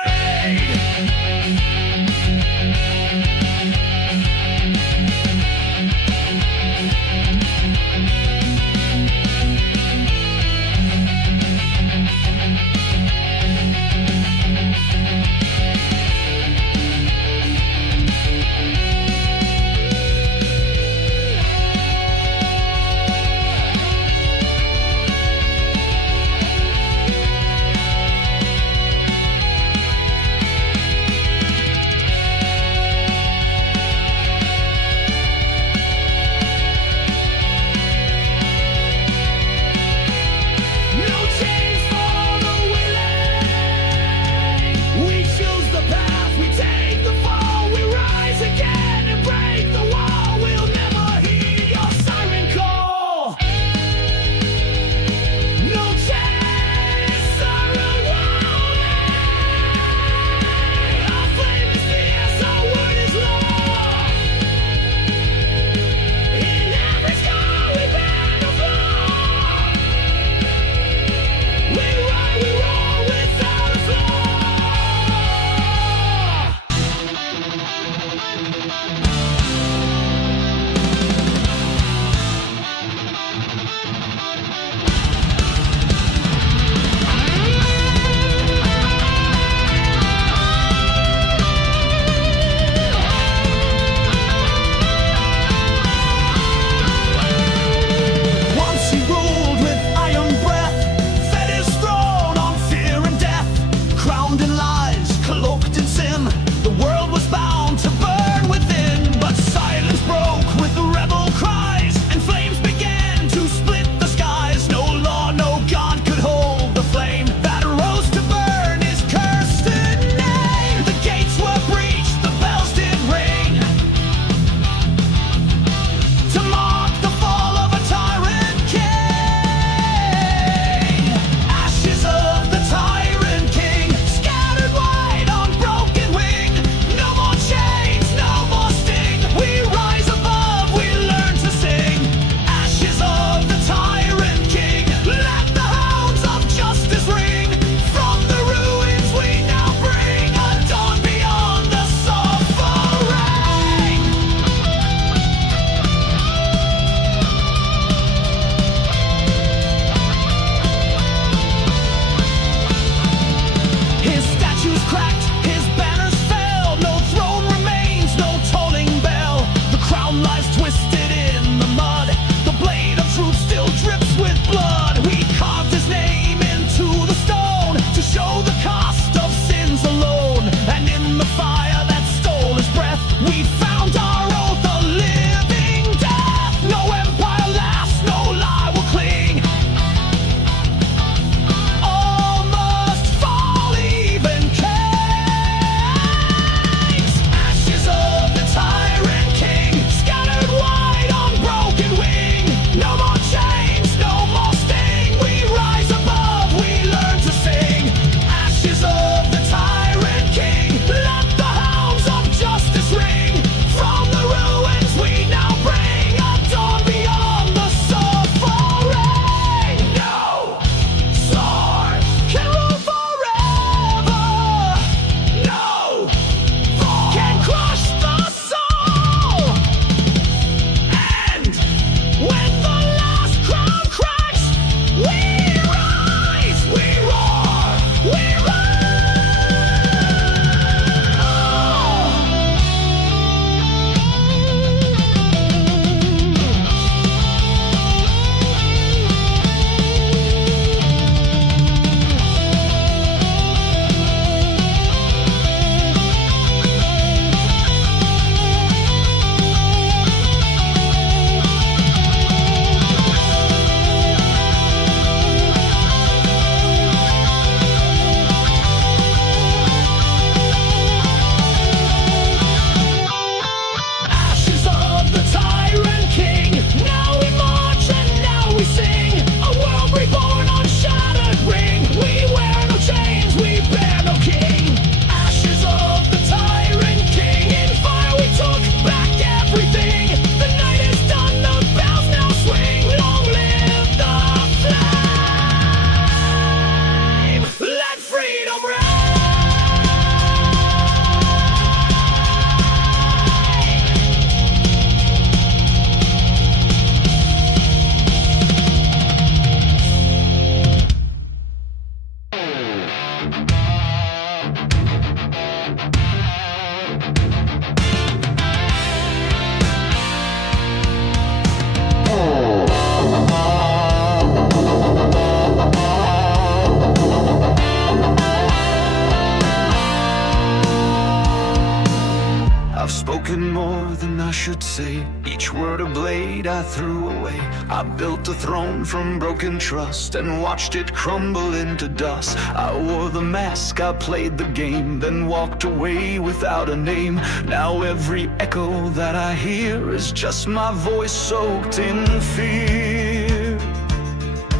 threw away. I built a throne from broken trust and watched it crumble into dust. I wore the mask, I played the game, then walked away without a name. Now every echo that I hear is just my voice soaked in fear.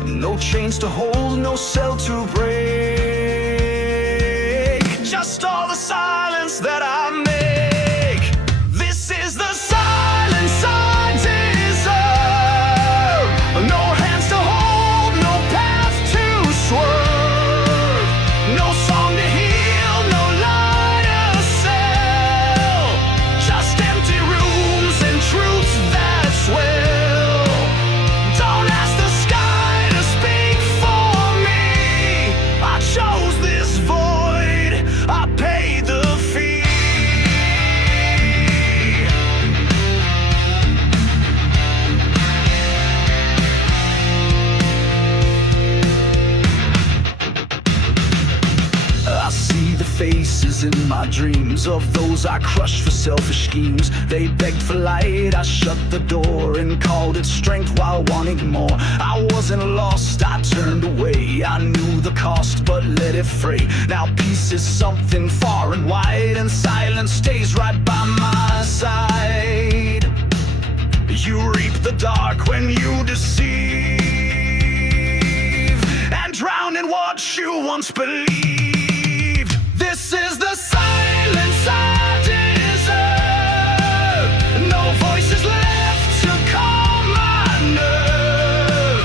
No chains to hold, no cell to break, just all the silence that I make. This is the silence I deserve. No hands to hold, no path to swerve, no song to heal, no lie to sell, just empty rooms and truths that swell. Don't ask the sky to speak for me. I chose this void, I paid the fee. I see the faces in my dreams of those I crushed for selfish schemes. They begged for light, I shut the door and called it strength while wanting more. I wasn't lost, I turned away. I knew the cost, but let it fray. Now peace is something far and wide, and silence stays right by my side. You reap the dark when you deceive, and drown in what you once believed. This is the silence I deserve. No voices left to calm my nerve.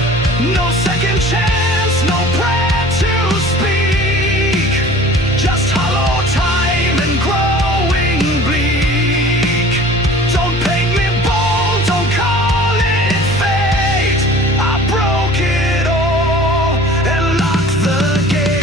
No second chance, no prayer to speak. Just hollow time and growing bleak. Don't paint me bold, don't call it fate. I broke it all and locked the gate.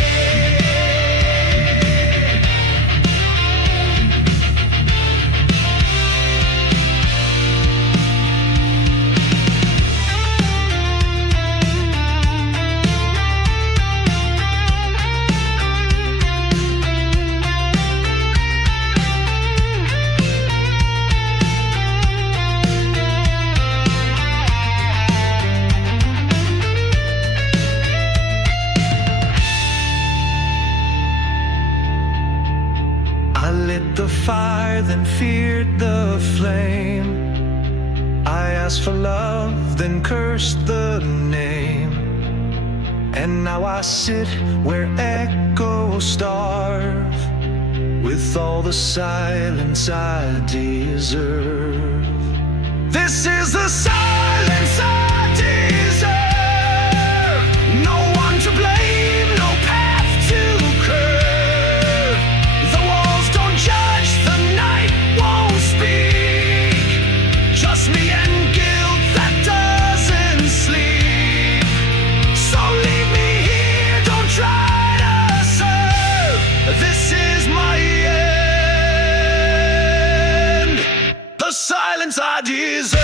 I lit the fire, then feared the flame. I asked for love, then cursed the name. And now I sit where echoes starve, with all the silence I deserve. This is the silence I deserve. No one to blame, no path to curve. The walls don't judge, the night won't speak. Just me and guilt that doesn't sleep. So leave me here, don't try to serve. This is my end. The silence I deserve.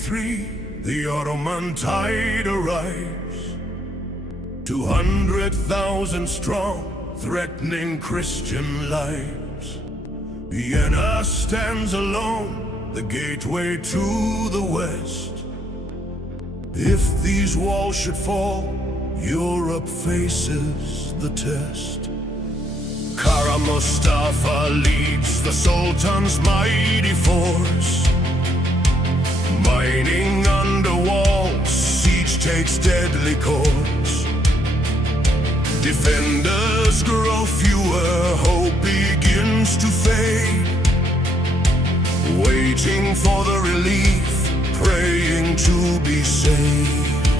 1683, the Ottoman tide arrives. 200,000 strong, threatening Christian lives. Vienna stands alone, the gateway to the west. If these walls should fall, Europe faces the test. Kara Mustafa leads the Sultan's mighty force. Mining under walls, siege takes deadly course. Defenders grow fewer, hope begins to fade. Waiting for the relief, praying to be saved.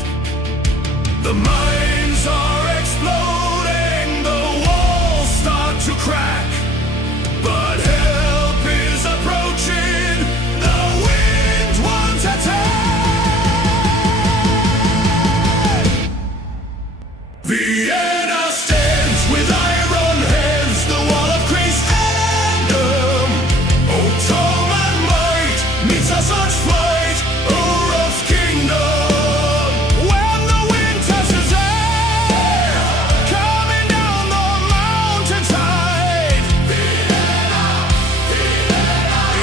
The mines are exploding, the walls start to crack, but help is approaching, the wind won't attack. Vienna stands with iron hands, the wall of Christendom. Ottoman might meets us on flight, Europe's kingdom. When the wind touches air, coming down the mountainside, Vienna,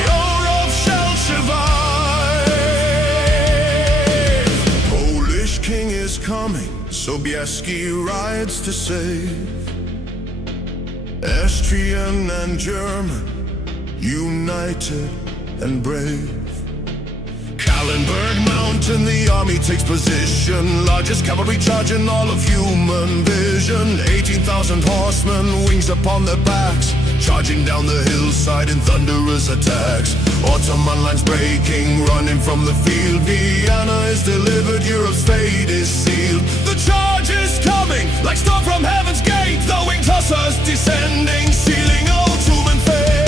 Europe shall survive. Polish king is coming, Sobieski rides to save. Austrian and German, united and brave. Kallenberg Mountain, the army takes position. Largest cavalry charge in all of human vision. 18,000 horsemen, wings upon their backs, charging down the hillside in thunderous attacks. Ottoman lines breaking, running from the field. Vienna is delivered, Europe's fate is sealed. The charge is coming, like storm from heaven's gate. The winged hussars descending, sealing Ottoman fate.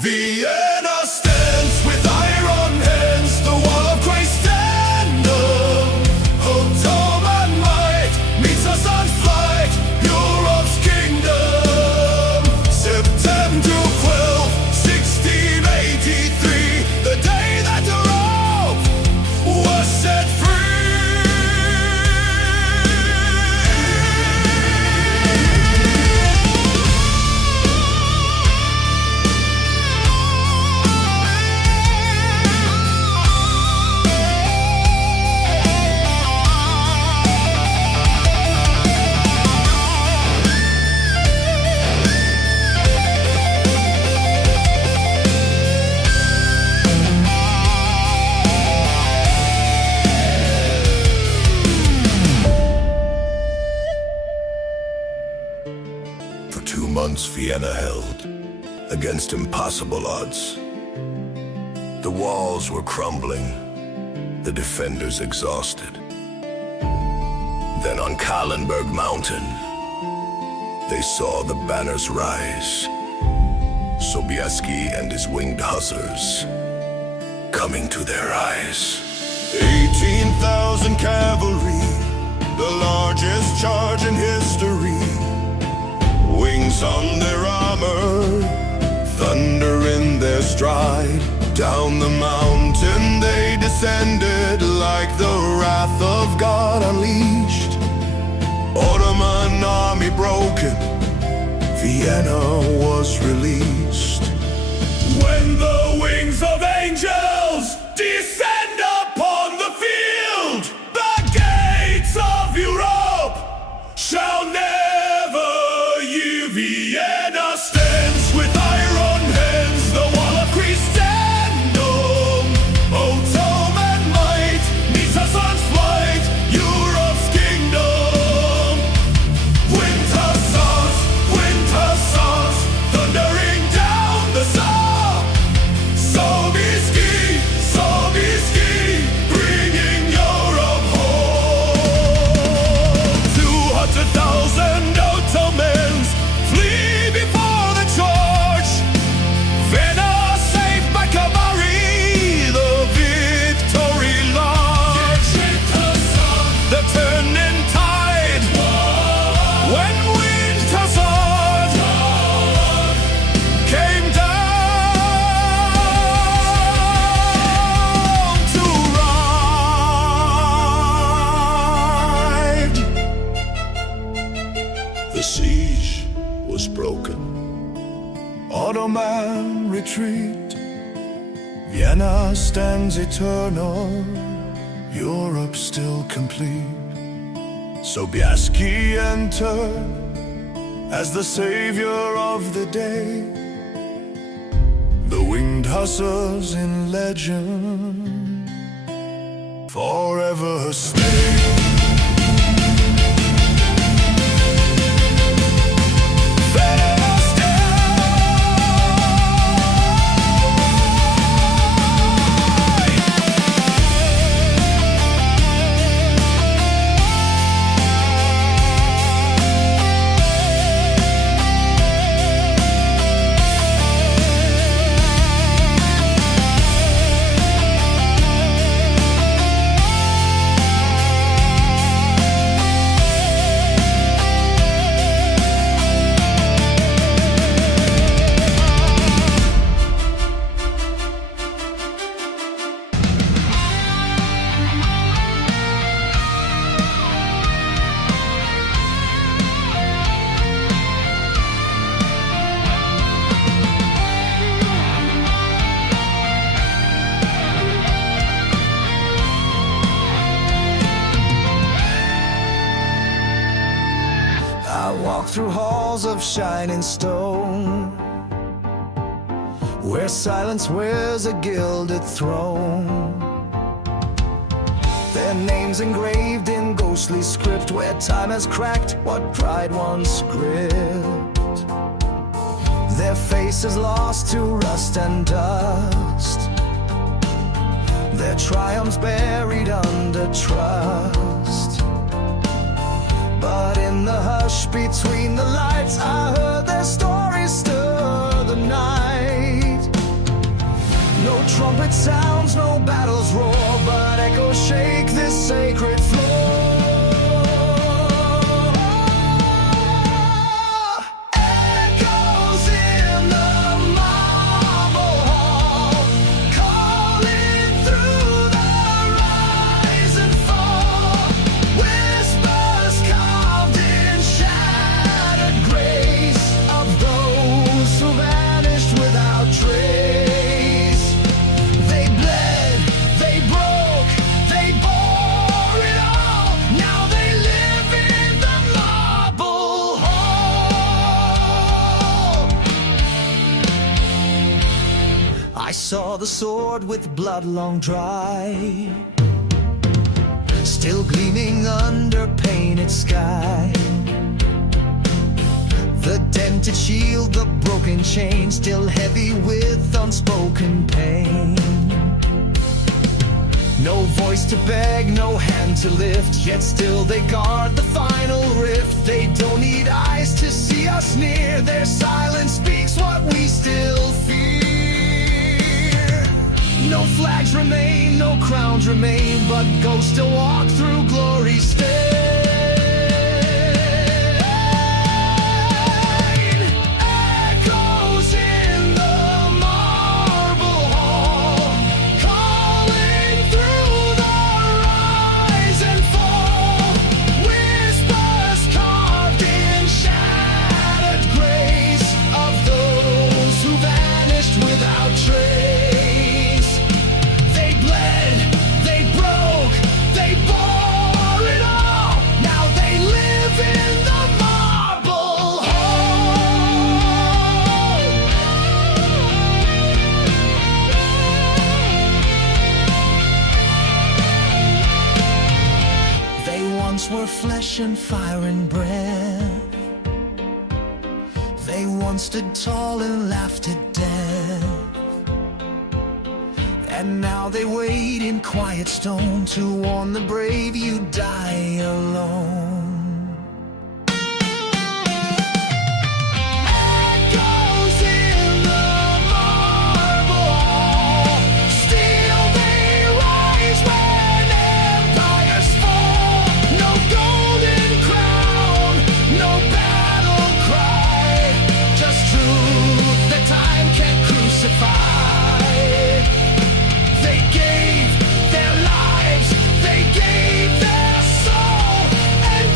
Vienna stands with iron hands, the wall of Christendom. Ottoman might meets us on flight, Europe's kingdom. September 12, 1683, the day that Europe was set free. For 2 months, Vienna held, against impossible odds. The walls were crumbling, the defenders exhausted. Then on Kallenberg Mountain, they saw the banners rise. Sobieski and his winged hussars coming to their eyes. 18,000 cavalry, the largest charge in history. Wings on their armor, thunder in their stride. Down the mountain they descended like the wrath of God unleashed. Ottoman army broken, Vienna was released. When the wings of angels descend upon the field, the gates of Europe shall never yield. Vienna stands with iron hands, the wall of Christendom. Ottoman might meets us on flight, Europe's kingdom. Winter songs, thundering down the Saar. Sobieski The siege was broken. Ottoman retreat. Vienna stands eternal. Europe still complete. Sobieski entered as the savior of the day. The winged hussars in legend forever stay. Through halls of shining stone, where silence wears a gilded throne. Their names engraved in ghostly script, where time has cracked what pride once gripped. Their faces lost to rust and dust, their triumphs buried under trust. But in the hush between the lights, I heard their stories stir the night. No trumpet sounds, no battles roar, but echoes shake this sacred floor. Echoes in the marble hall, calling through the rise and fall. Whispers carved in shattered grace of those who vanished without trace. They bled, they broke, they bore it all. Now they live in the marble hall. I saw the sword with blood long dry, still gleaming under painted sky. The dented shield, the broken chain, still heavy with unspoken pain. No voice to beg, no hand to lift, yet still they guard the final rift. They don't need eyes to see us near, their silence speaks what we still fear. No flags remain, no crowns remain, but ghosts still walk through glory's stain. Echoes in the marble hall, calling through the rise and fall. Whispers carved in shattered grace of those who vanished without trace. They bled, they broke, they bore it all. Now they live in the marble hall. They once were flesh and fire and breath. They once stood tall and laughed at death. And now they wait in quiet stone to warn the brave you die alone. Echoes in the marble hall, still they rise when empires fall. No golden crown, no battle cry, just truth that time can't crucify. They gave their lives, they gave their soul, and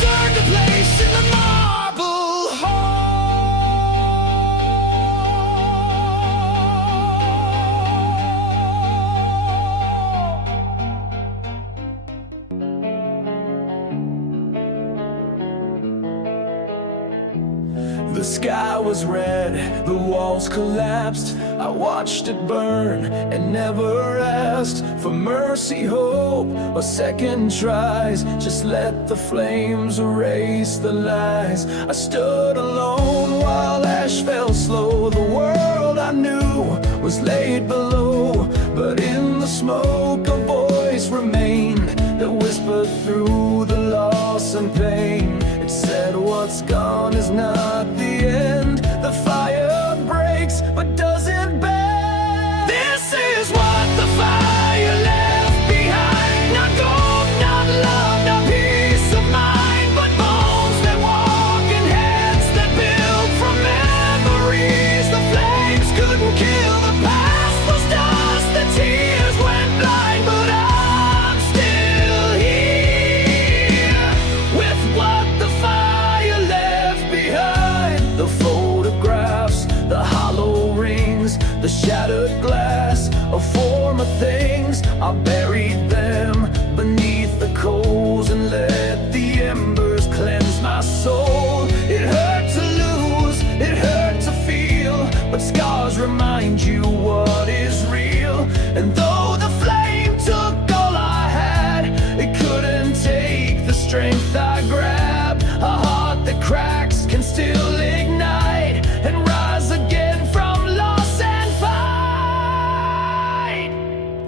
The sky was red, the walls collapsed. I watched it burn and never asked for mercy, hope, or second tries. Just let the flames erase the lies. I stood alone while ash fell slow. The world I knew was laid below, but in the smoke a voice remained that whispered through the loss and pain. It said, what's gone is not the end. The fire breaks but doesn't bend. This is what the fire left behind. Not gold, not love, not peace of mind, but bones that walk in heads that build from memories. The flames couldn't kill, the past was dust, the tears went blind, but I'm still here with what the fire left behind. The photographs, the hollow rings, the shattered glass, a form of things. I buried them beneath the coals and let the embers cleanse my soul. It hurt to lose, it hurt to feel, but scars remind you what is real. And though the flame took all I had, it couldn't take the strength I grabbed. A heart that cracks can still ignite and rise again from loss and fight.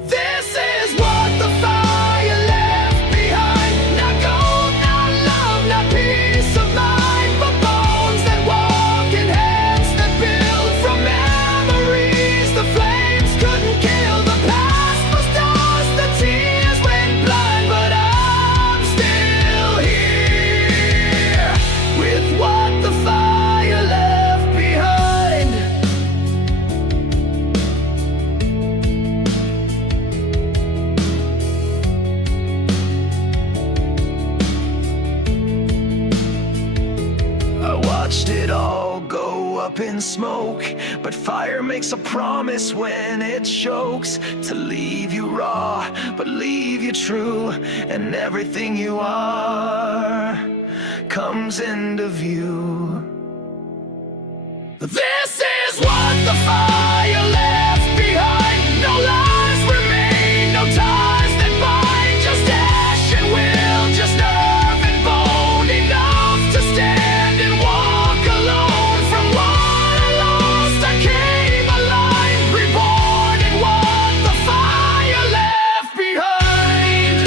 This is what the fire left behind. Not gold, not love, not peace of mind, but bones that walk in heads that build from memories. The flames couldn't kill, the past was dust, the tears went blind, but I'm still here with what the fire left behind. I watched it all go up in smoke, but fire makes a promise when it chokes, to leave you raw, but leave you true, and everything you are comes into view. This is what the fire left behind. No lies remain, no ties that bind, just ash and will, just nerve and bone, enough to stand and walk alone. From what I lost, I came alive, reborn in what the fire left behind.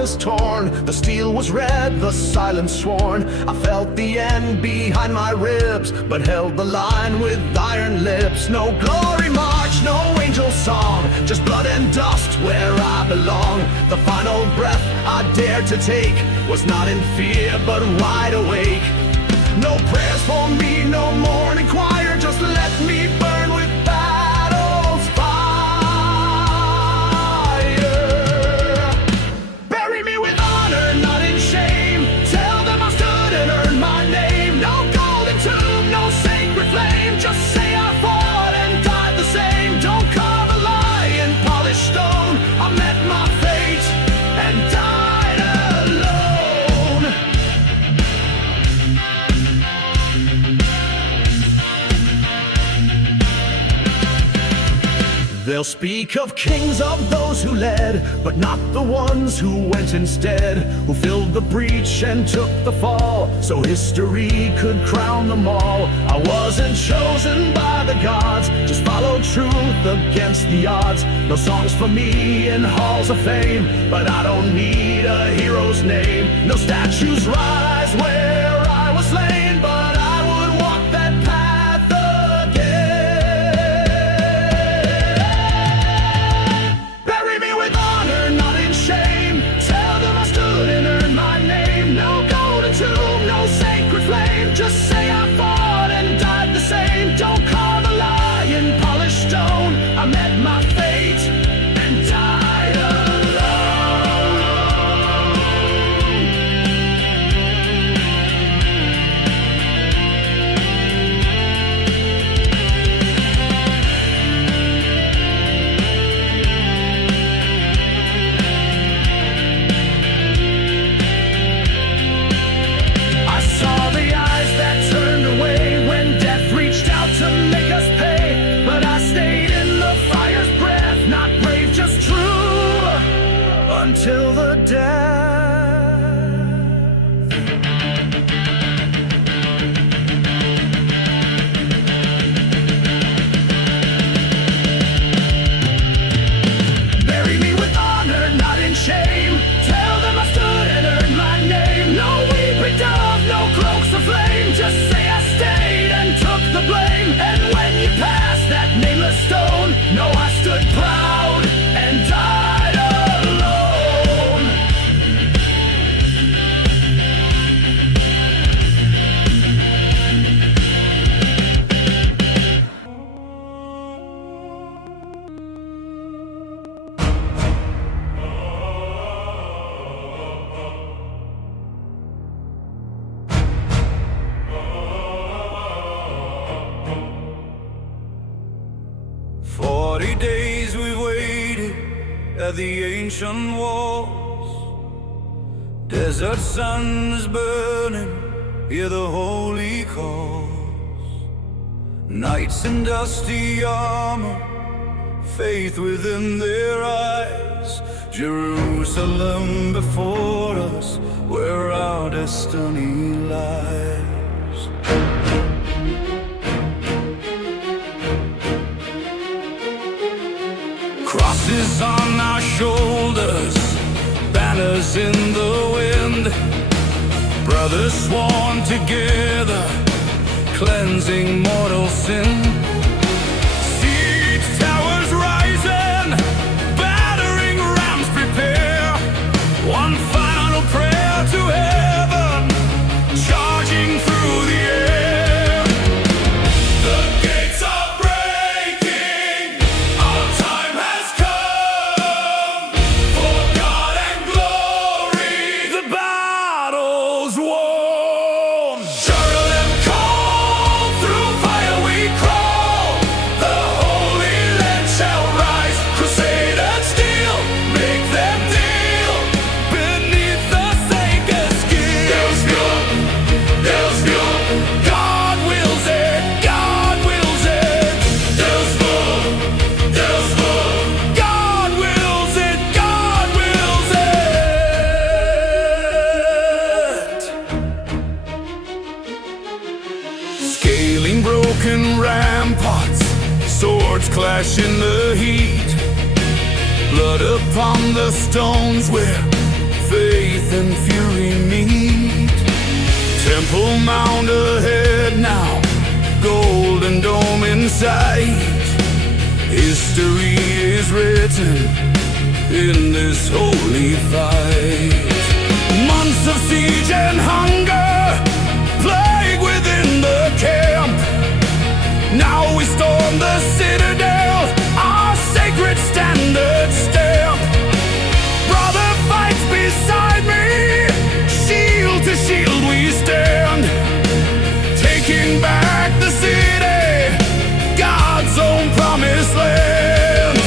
harness torn. The steel was red, the silence sworn. I felt the end behind my ribs, but held the line with iron lips. No glory march, no angel song, just blood and dust where I belong. The final breath I dared to take was not in fear, but wide awake. No prayers for me, no morning choir, just let me burn with battle's fire. Bury me with honor, not in shame. Tell them I stood and earned my name. No golden tomb, no sacred flame, just say I fought and died the same. Don't carve a lie in polished stone. I met my fate and died alone. They'll speak of kings, of those who led, but not the ones who went instead, who filled the breach and took the fall, so history could crown them all. I wasn't chosen by the gods, just followed truth against the odds. No songs for me in halls of fame, but I don't need a hero's name. No statues rise where I was slain, but I would walk that path again. Bury me with honor, not in shame. Tell them I stood and earned my name. No golden tomb, no sacred flame, just say I fought and died the same. Don't carve a lie in polished stone. I met my fate and died alone. I saw the eyes that turned away when death reached out to make us pay, but I stayed in the fire's breath, not brave, just true, until the death. Bury me with honor, not in shame. Tell them I stood and earned my name. No weeping dove, no cloaks of flame, just say I stayed and took the blame. And when you passed that nameless stone, no, I stood proud and died alone. Days we've waited at the ancient walls. Desert suns burning, hear the holy calls. Knights in dusty armor, faith within their eyes. Jerusalem before us, where our destiny lies. Crosses on our shoulders, banners in the wind. Brothers sworn together, cleansing mortal sin. Siege towers rising, battering rams prepare. One final prayer to heaven, charging through the air. The gates are breaking, our time has come. For God and glory, the battle's won. Jerusalem call, through fire we crawl. The Holy Land shall rise, crusade and steel, make them deal beneath the sacred skin. Deus Vio, God wills it, God wills it. Deus Vio, God wills it, God wills it. Scaling broken ramparts, swords clash in the heat. Blood upon the stones where and fury meet. Temple Mount ahead now, golden dome in sight. History is written in this holy fight. Months of siege and hunger plague within the camp. Now we storm the citadel, our sacred standard stamp. Brother fights beside me, shield to shield we stand, taking back the city, God's own promised land.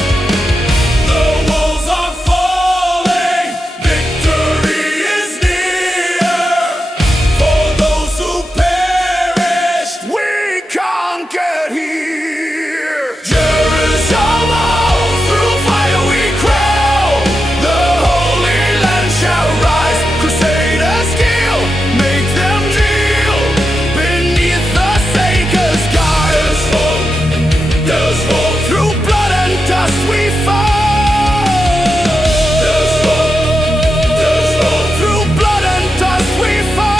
The walls are falling, victory is near. For those who perished, we conquered here. Jerusalem, through fire we crawl, the Holy Land shall rise. Crusaders kill, make them kneel beneath the Saker's guard. There's hope, through blood and dust we fall. There's hope, through blood and dust we fall.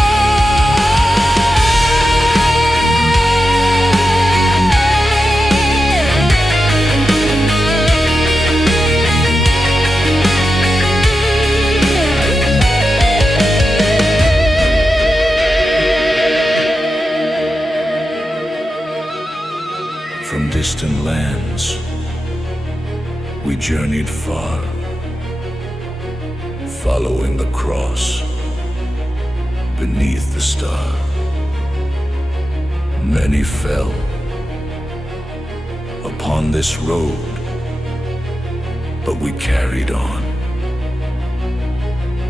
From distant lands we journeyed far, following the cross beneath the star. Many fell upon this road, but we carried on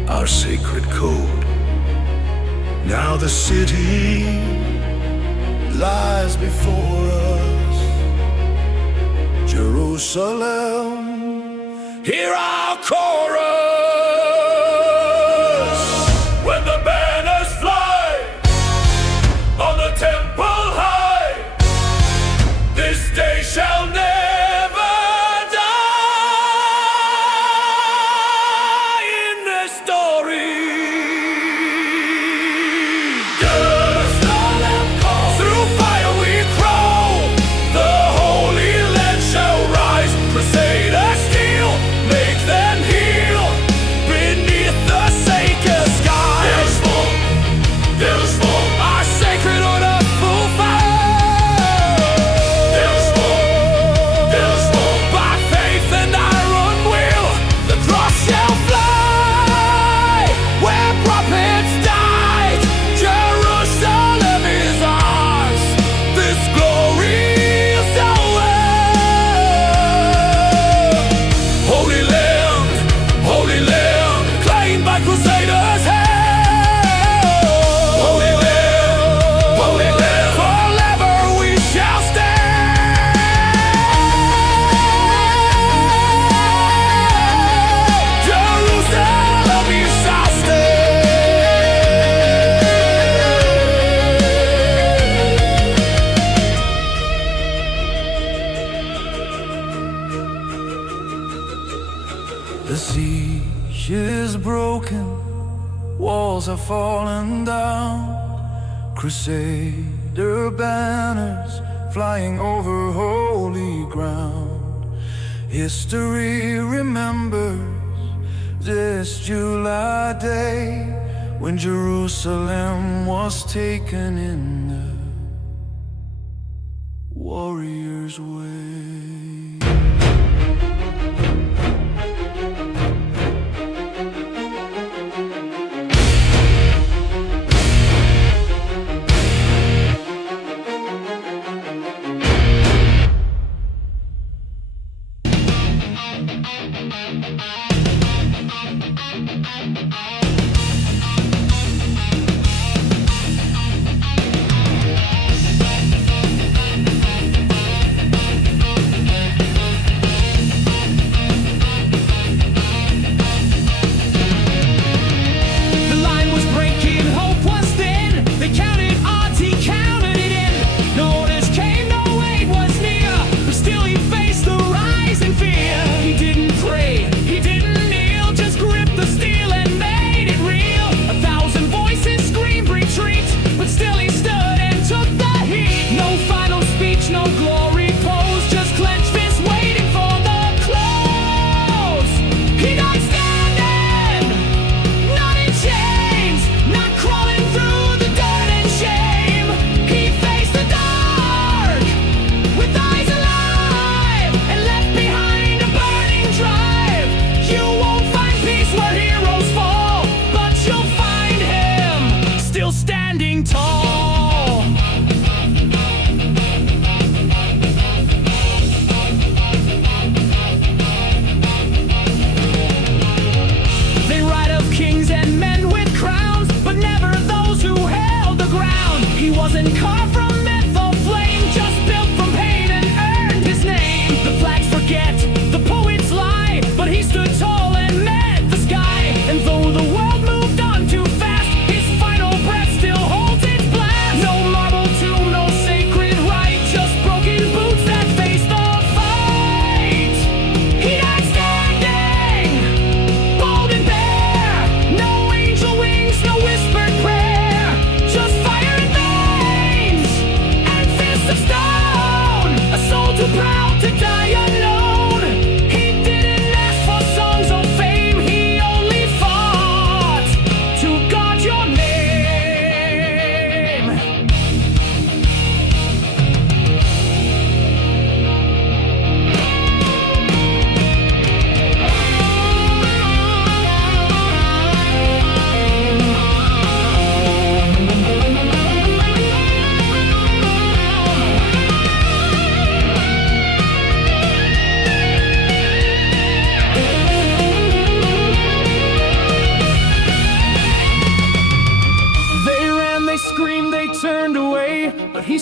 our sacred code. Now the city lies before us, Jerusalem, hear our chorus. When the banners fly on the temple high, this day shall never die in the story. Jerusalem calls, through fire we crawl, the Holy Land shall rise. Crusaders steal, make them heal beneath the sacred sky. There's hope, our sacred order full fire. There's hope, by faith and iron will, the cross shall fly. Where prophets died, Jerusalem is ours. This glory is ours. Holy land, claimed by crusaders' hand. Holy land, forever we shall stand. Jerusalem, you shall stand. The siege is broken, walls are falling down. Crusader banners flying over holy ground. History remembers this July day when Jerusalem was taken in the warrior's way.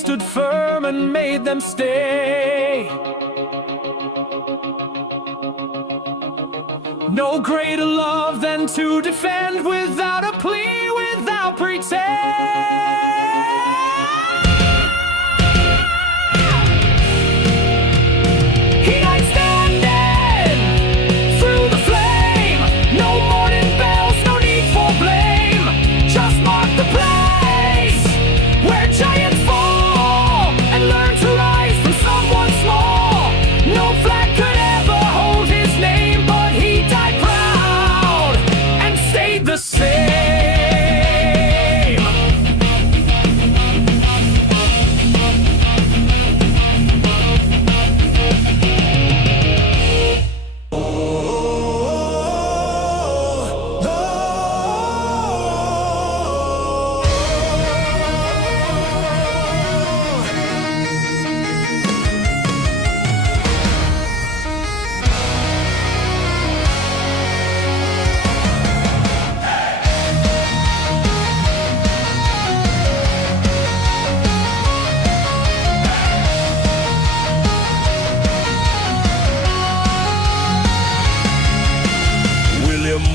stood firm and made them stay. No greater love than to defend without a plea, without pretense. He died standing through the flame. No morning bells, no need for blame. Just mark the place where giants fall and learn to rise from someone small. No flag could ever hold his name, but he died proud and stayed the same.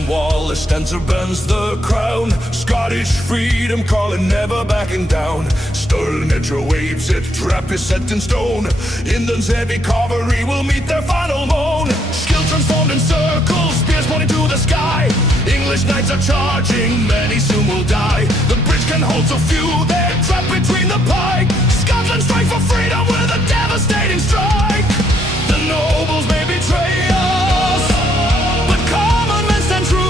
Wallace stands or bends the crown. Scottish freedom calling, never backing down. Stirling Edger waves it, trap is set in stone. England's heavy cavalry will meet their final moan. Skill transformed in circles, spears pointing to the sky. English knights are charging, many soon will die. The bridge can hold so few, they're trapped between the pike. Scotland strike for freedom with a devastating strike. The nobles may betray us, but common men stand true.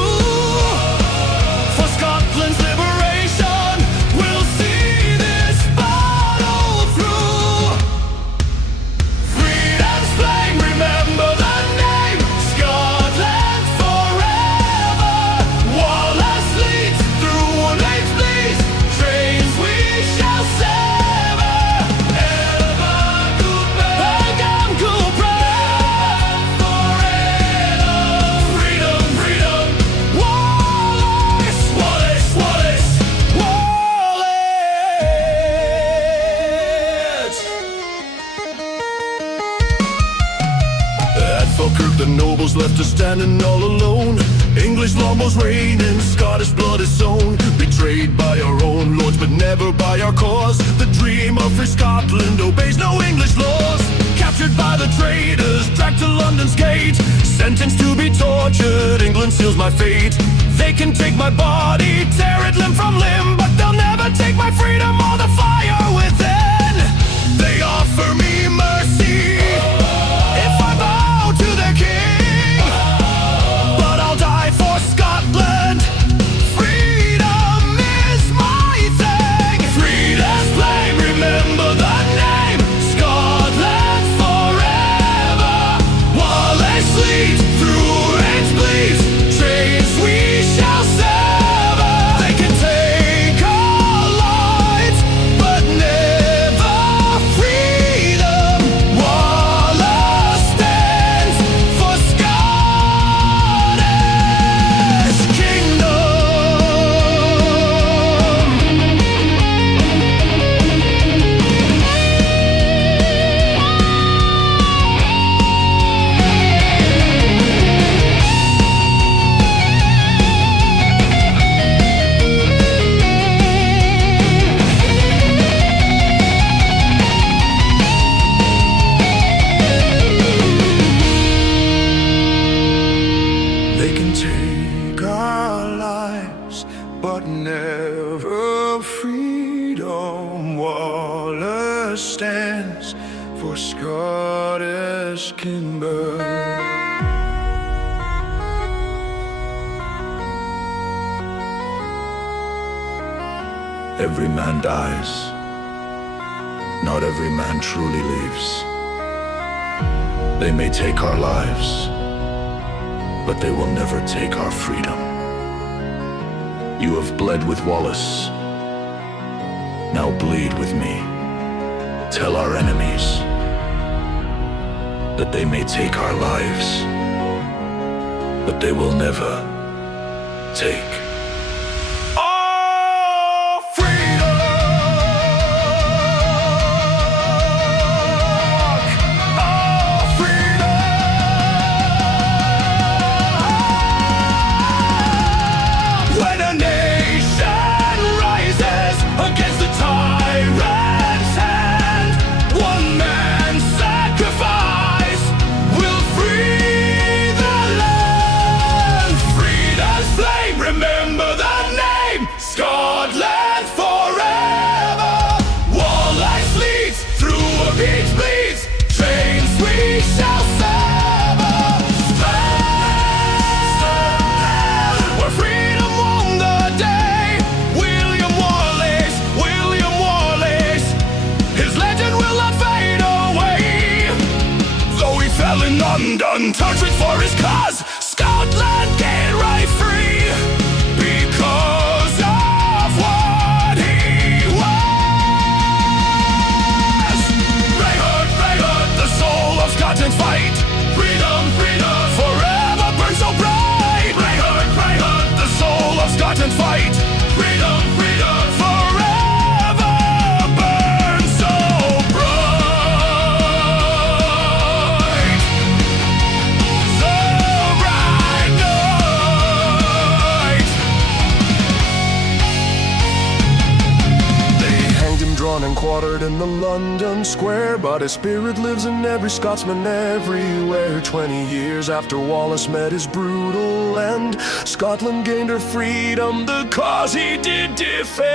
For Scotland's liberation, we'll see this battle through. Freedom's flame, remember the name. Scotland forever. Wallace leads through lanes bleeds. Trains we shall sever. Agincourt, freedom, freedom. Wallace, Wallace, Wallace, Wallace. At Falkirk the nobles left us standing all alone. English longbows reigning, Scottish blood is sown. Betrayed by our own lords, but never by our cause. The dream of free Scotland obeys no English laws. Captured by the traitors, dragged to London's gate. Sentenced to be tortured, England seals my fate. They can take my body, tear it limb from limb, but they'll never take my freedom or the fire within. They offer me mercy if I bow to their king, but I'll die for Scotland. Freedom is my thing. Freedom's flame, remember the name. Scotland forever. Wallace leads through range bleeds. Trains we shall sever. They can take our lives, but never freedom. Wallace stands for Scottish kingdom. They can take our lives, but never freedom. Wallace stands for Scottish kingdom. Every man dies, not every man truly leaves. They may take our lives, but they will never take our freedom. You have bled with Wallace, now bleed with me. Tell our enemies that they may take our lives, but they will never take our freedom. and quartered in the London Square, but his spirit lives in every Scotsman everywhere. 20 years after Wallace met his brutal end, Scotland gained her freedom, the cause he did defend.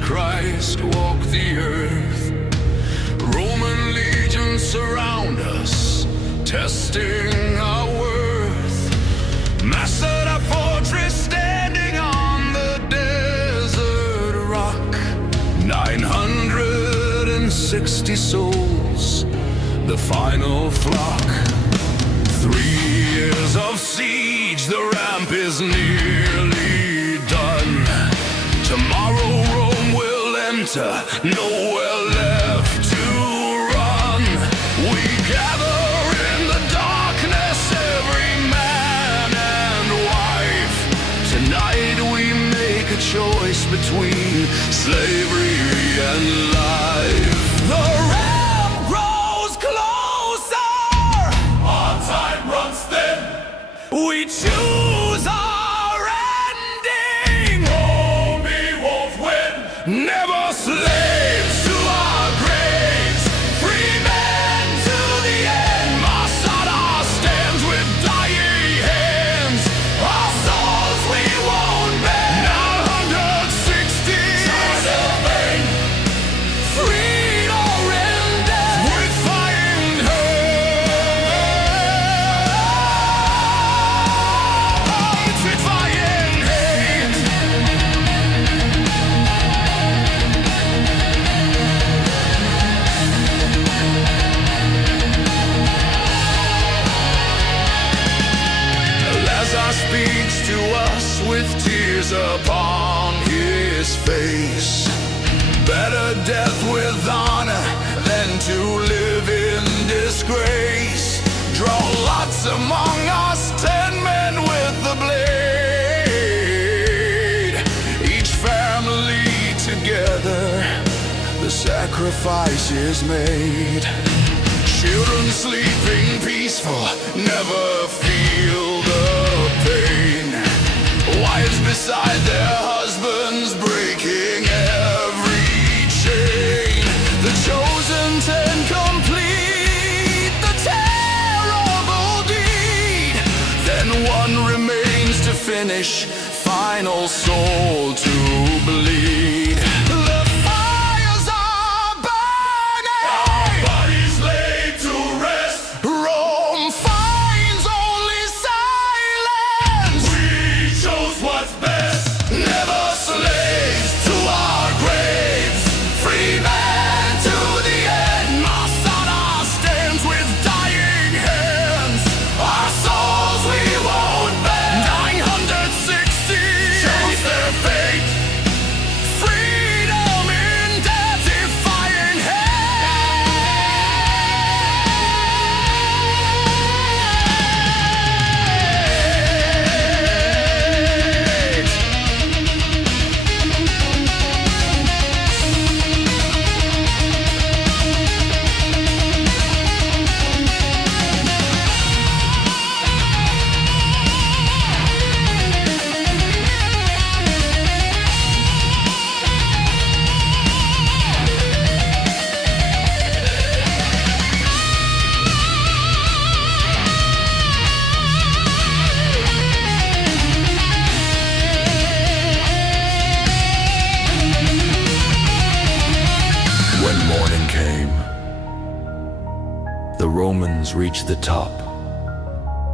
Christ walked the earth. Roman legions surround us, testing our worth. Masada fortress standing on the desert rock. 960 souls, the final flock. 3 years of siege, the ramp is nearly done. Tomorrow Rome will enter, nowhere left to run. We gather in the darkness, every man and wife. Tonight we make a choice between slavery and life. The ramp grows closer, Our time runs thin. we choose our ending. Rome won't win. Never slaves to our graves, free men to the end. Masada stands with dying hands, our souls we won't bend. 960 freed or ended with flying hands, with flying hands. Lazar speaks to us with tears upon his face. Better death with honor than to live in disgrace. Draw lots among us, 10 men with the blade. Each family together, the sacrifice is made. Children sleeping peaceful, never feel the pain. Wives beside their husbands, breaking every chain. The chosen 10 complete the terrible deed. Then one remains to finish, final soul to bleed. The fires are burning, Bodies laid to rest. Rome finds only silence. We chose what's best. Never slaves to our graves, free men to the end. Masada stands with dying hands, our souls we won't bend. 960 chose their fate, free Romans reached the top,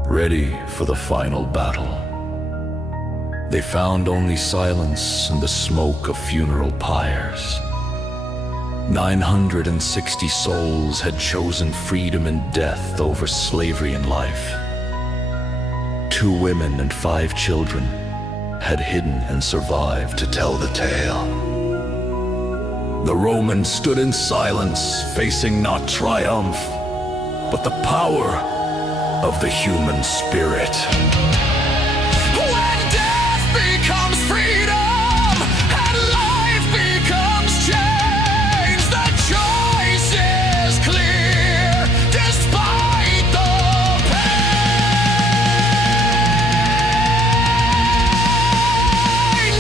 ready for the final battle. They found only silence and the smoke of funeral pyres. 960 souls had chosen freedom and death over slavery and life. 2 women and 5 children had hidden and survived to tell the tale. The Romans stood in silence, facing not triumph, but the power of the human spirit. When death becomes freedom and life becomes change, the choice is clear despite the pain.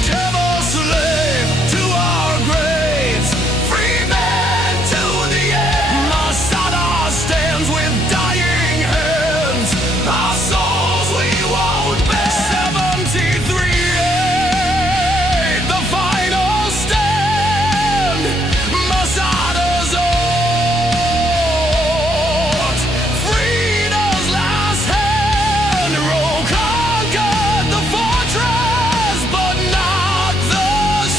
Devil slave to our graves, free men to the end. Masada stands with dying hands, our souls we won't bear. 73-8, the final stand. Masada's oath, freedom's last hand. Rome conquered the fortress, but not the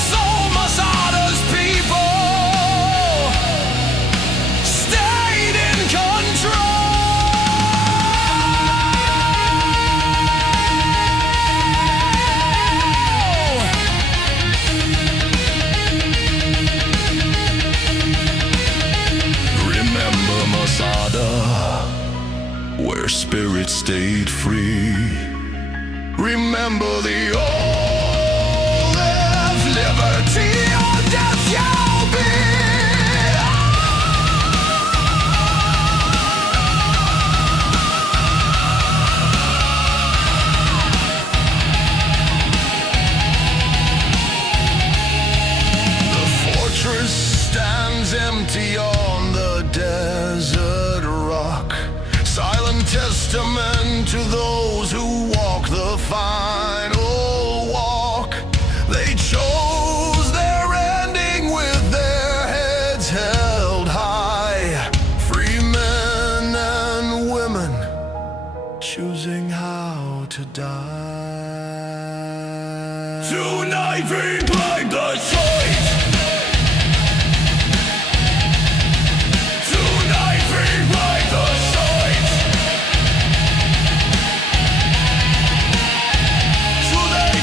soul. Masada's people stayed in control. Remember Masada, where spirit stayed free. Remember the old left, liberty or death shall be. The fortress stands empty on the desert rock, silent testament to those who walk the final walk. They chose their ending with their heads held high. Free men and women choosing how to die. Tonight we blind the choice. Tonight we blind the choice. Today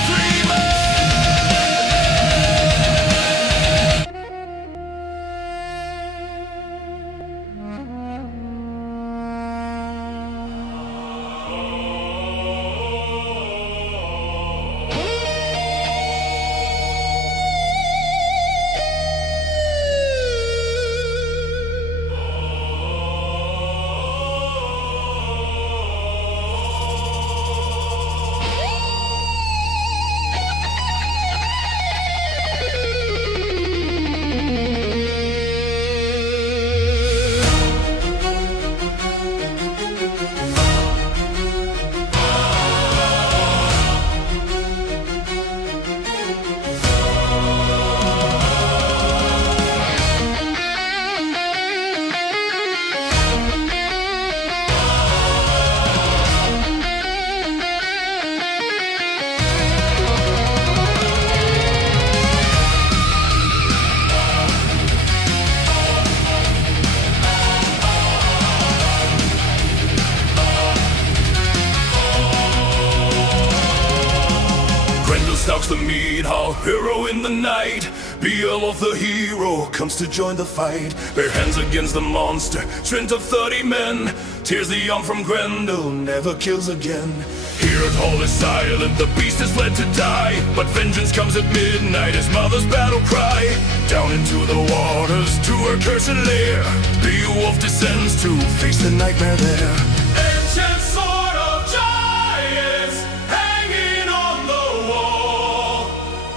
stalks the mead hall, hero in the night. Beowulf the hero comes to join the fight. Bare hands against the monster, strength of 30 men. Tears the young from Grendel, never kills again. Here at hall is silent, the beast has fled to die. But vengeance comes at midnight, his mother's battle cry. Down into the waters, to her cursed lair, Beowulf descends to face the nightmare there. Ancient sword of giants, hanging on the wall.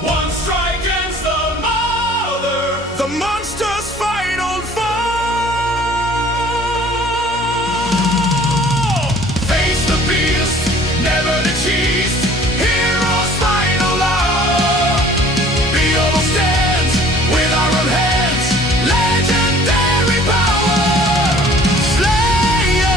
One strike against the mother, the monster's final fall. Face the beast, never to cheese. Hero's final hour. Beowulf stands with iron hands, legendary power. Slayer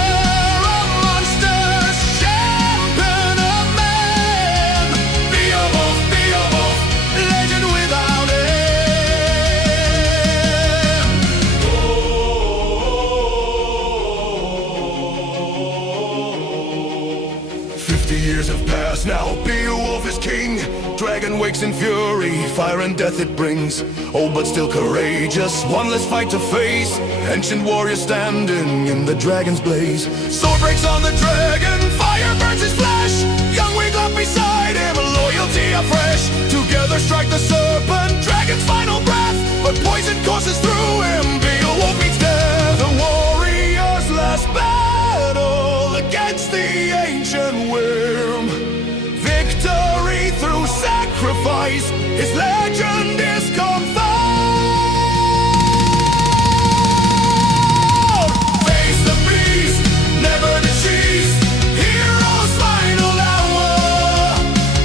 dragon wakes in fury, fire and death it brings. Old but still courageous, one less fight to face. Ancient warrior standing in the dragon's blaze. Sword breaks on the dragon, fire burns his flesh. Young wing up beside him, loyalty afresh. Together strike the serpent, dragon's final breath. But poison courses through him, Beowulf meets death. The warrior's last battle against the ancient worm. Victory through sacrifice, his legend is confirmed. Face the beast, never to cease. Hero's final hour.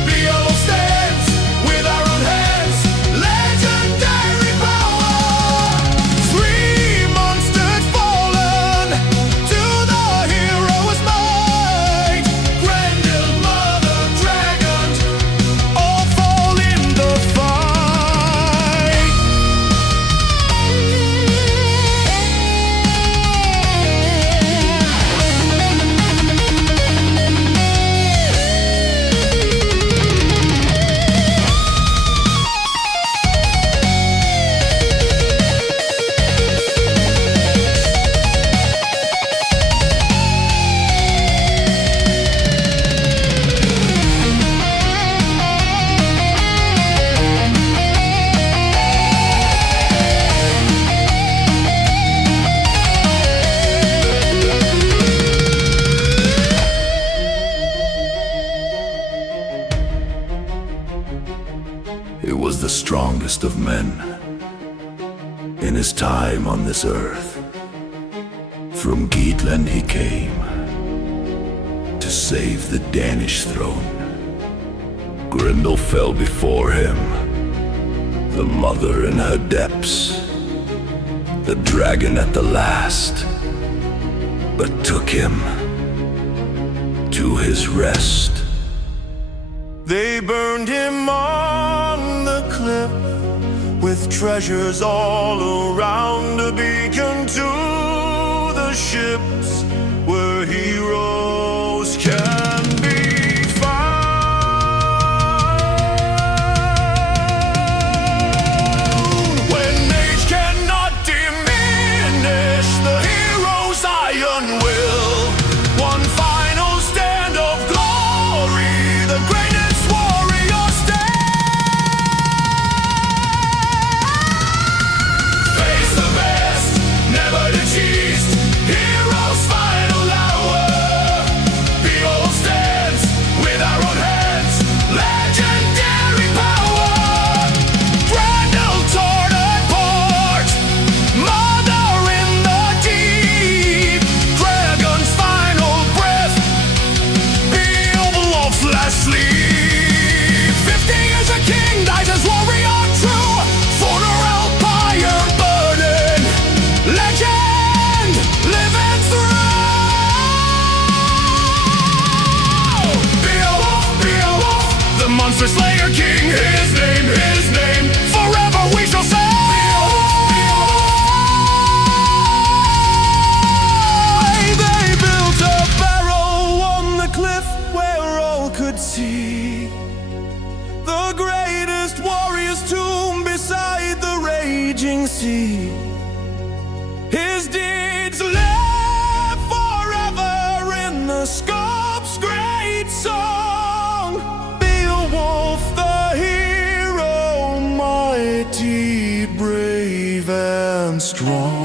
Beowulf stands with our own hands. Legendary power. 3 monsters fallen to the hero's might. Grendel, mother dragons, all fall in the fight. It was the strongest of men in his time on this earth. From Geatland he came to save the Danish throne. Grendel fell before him, the mother in her depths, the dragon at the last, but took him to his rest. They burned him on the cliff with treasures all around, a beacon to the ships where heroes can be found. When age cannot diminish the hero's iron will, one final stand of glory, the greatest warrior stand. Face the best, never to cheese. Hero's final hour. Beowulf stands with our own hands. Legendary power. Grendel torn apart. Mother in the deep. Dragon's final breath. Beowulf's last sleep. 50 years a king dies as warrior true. For the empire burning. Legend living through. Beowulf, Beowulf, the monster slayer king. His name, forever we shall say. They built a barrow on the cliff where all could see the greatest warrior's tomb beside the raging sea. His deeds live forever in the scope's great song. Beowulf the hero, mighty, brave and strong.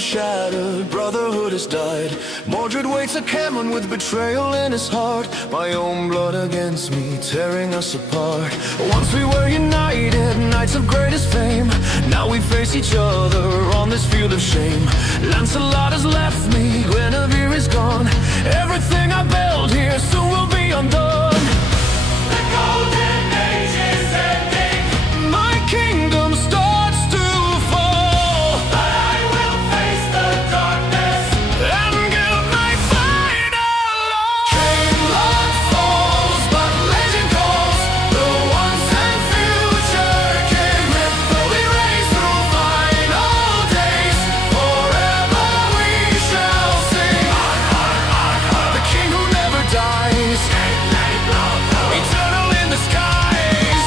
shattered, brotherhood has died. Mordred waits at Cameron with betrayal in his heart. My own blood against me, tearing us apart. Once we were united, knights of greatest fame. Now we face each other on this field of shame. Lancelot has left me, Guinevere is gone. Everything I built here soon will be undone. The golden age is ending. My kingdom starts to fall, But I will face the darkness. and give my final all. Camelot falls, but legend calls. The once and future king will be raised through final days. Forever we shall sing. The king who never dies, eternal in the skies.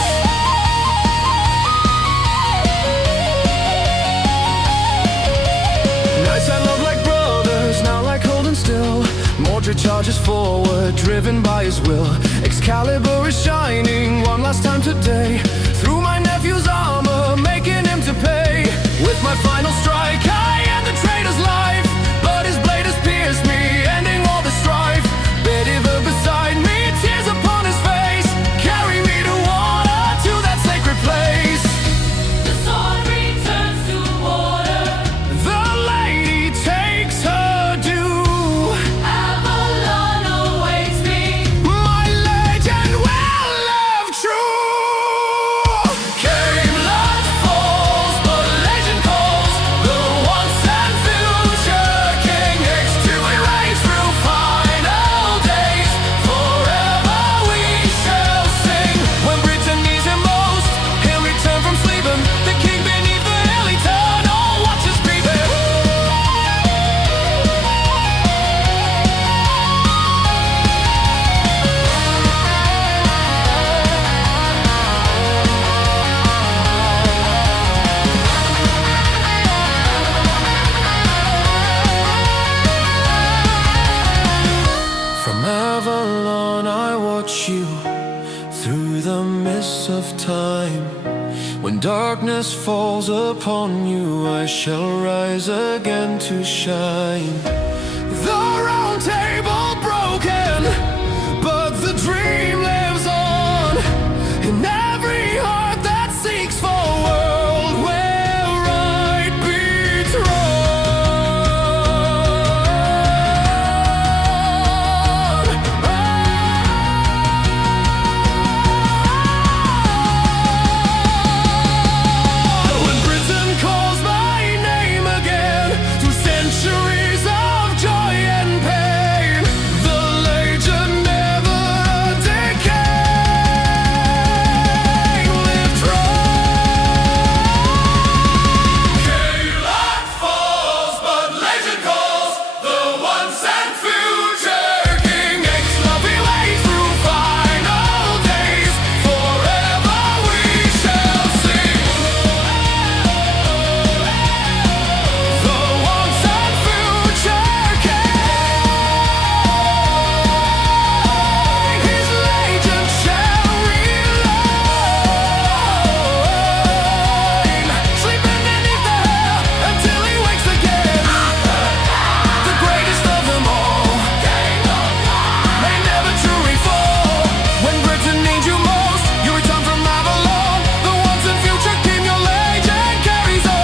Nights I love like brothers, now like holding still. Mordred charges forward, driven by his will. Excalibur is shining one last time today. Through my nephew's armor, making him to pay. With my final strike, I end the traitor's life. But his blade has pierced me, ending all the strife. Bedivere beside me, tears upon his face. Carry me to water, to that sacred place. The sword returns to water. The lady takes her due. Avalon awaits me. My legend will live true. Camelot falls, but legend calls. The once and future king next to be raised through final days. Forever we shall sing. When Britain needs him most, he'll return from sleeping. The king beneath the hill eternal watches creeping. From Avalon I watch you through the mists of time. When darkness falls upon you, I shall rise again to shine. The round table broken, but the dream lives on. In every heart that seeks for a world where right beats When Britain calls my name again, through centuries of joy and pain, the legend never decay. Live Camelot falls, but legend calls. The once and future king makes lovely way through final days. Forever we shall sing. the once and future king. His legend shall remain, sleeping beneath the hair until he wakes again. The greatest of them all, may never truly fall. When Britain needs you most, you return from Avalon. The once and future king, your legend carries on.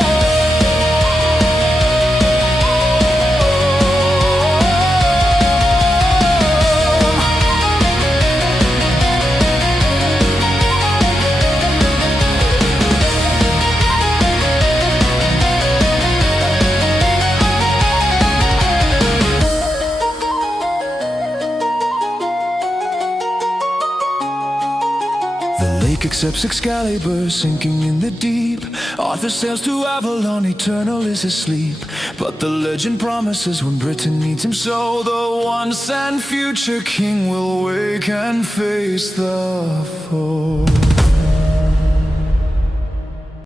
The lake accepts Excalibur, sinking in the deep. Arthur sails to Avalon, eternal is his sleep. But the legend promises when Britain needs him so, the once and future king will wake and face the foe.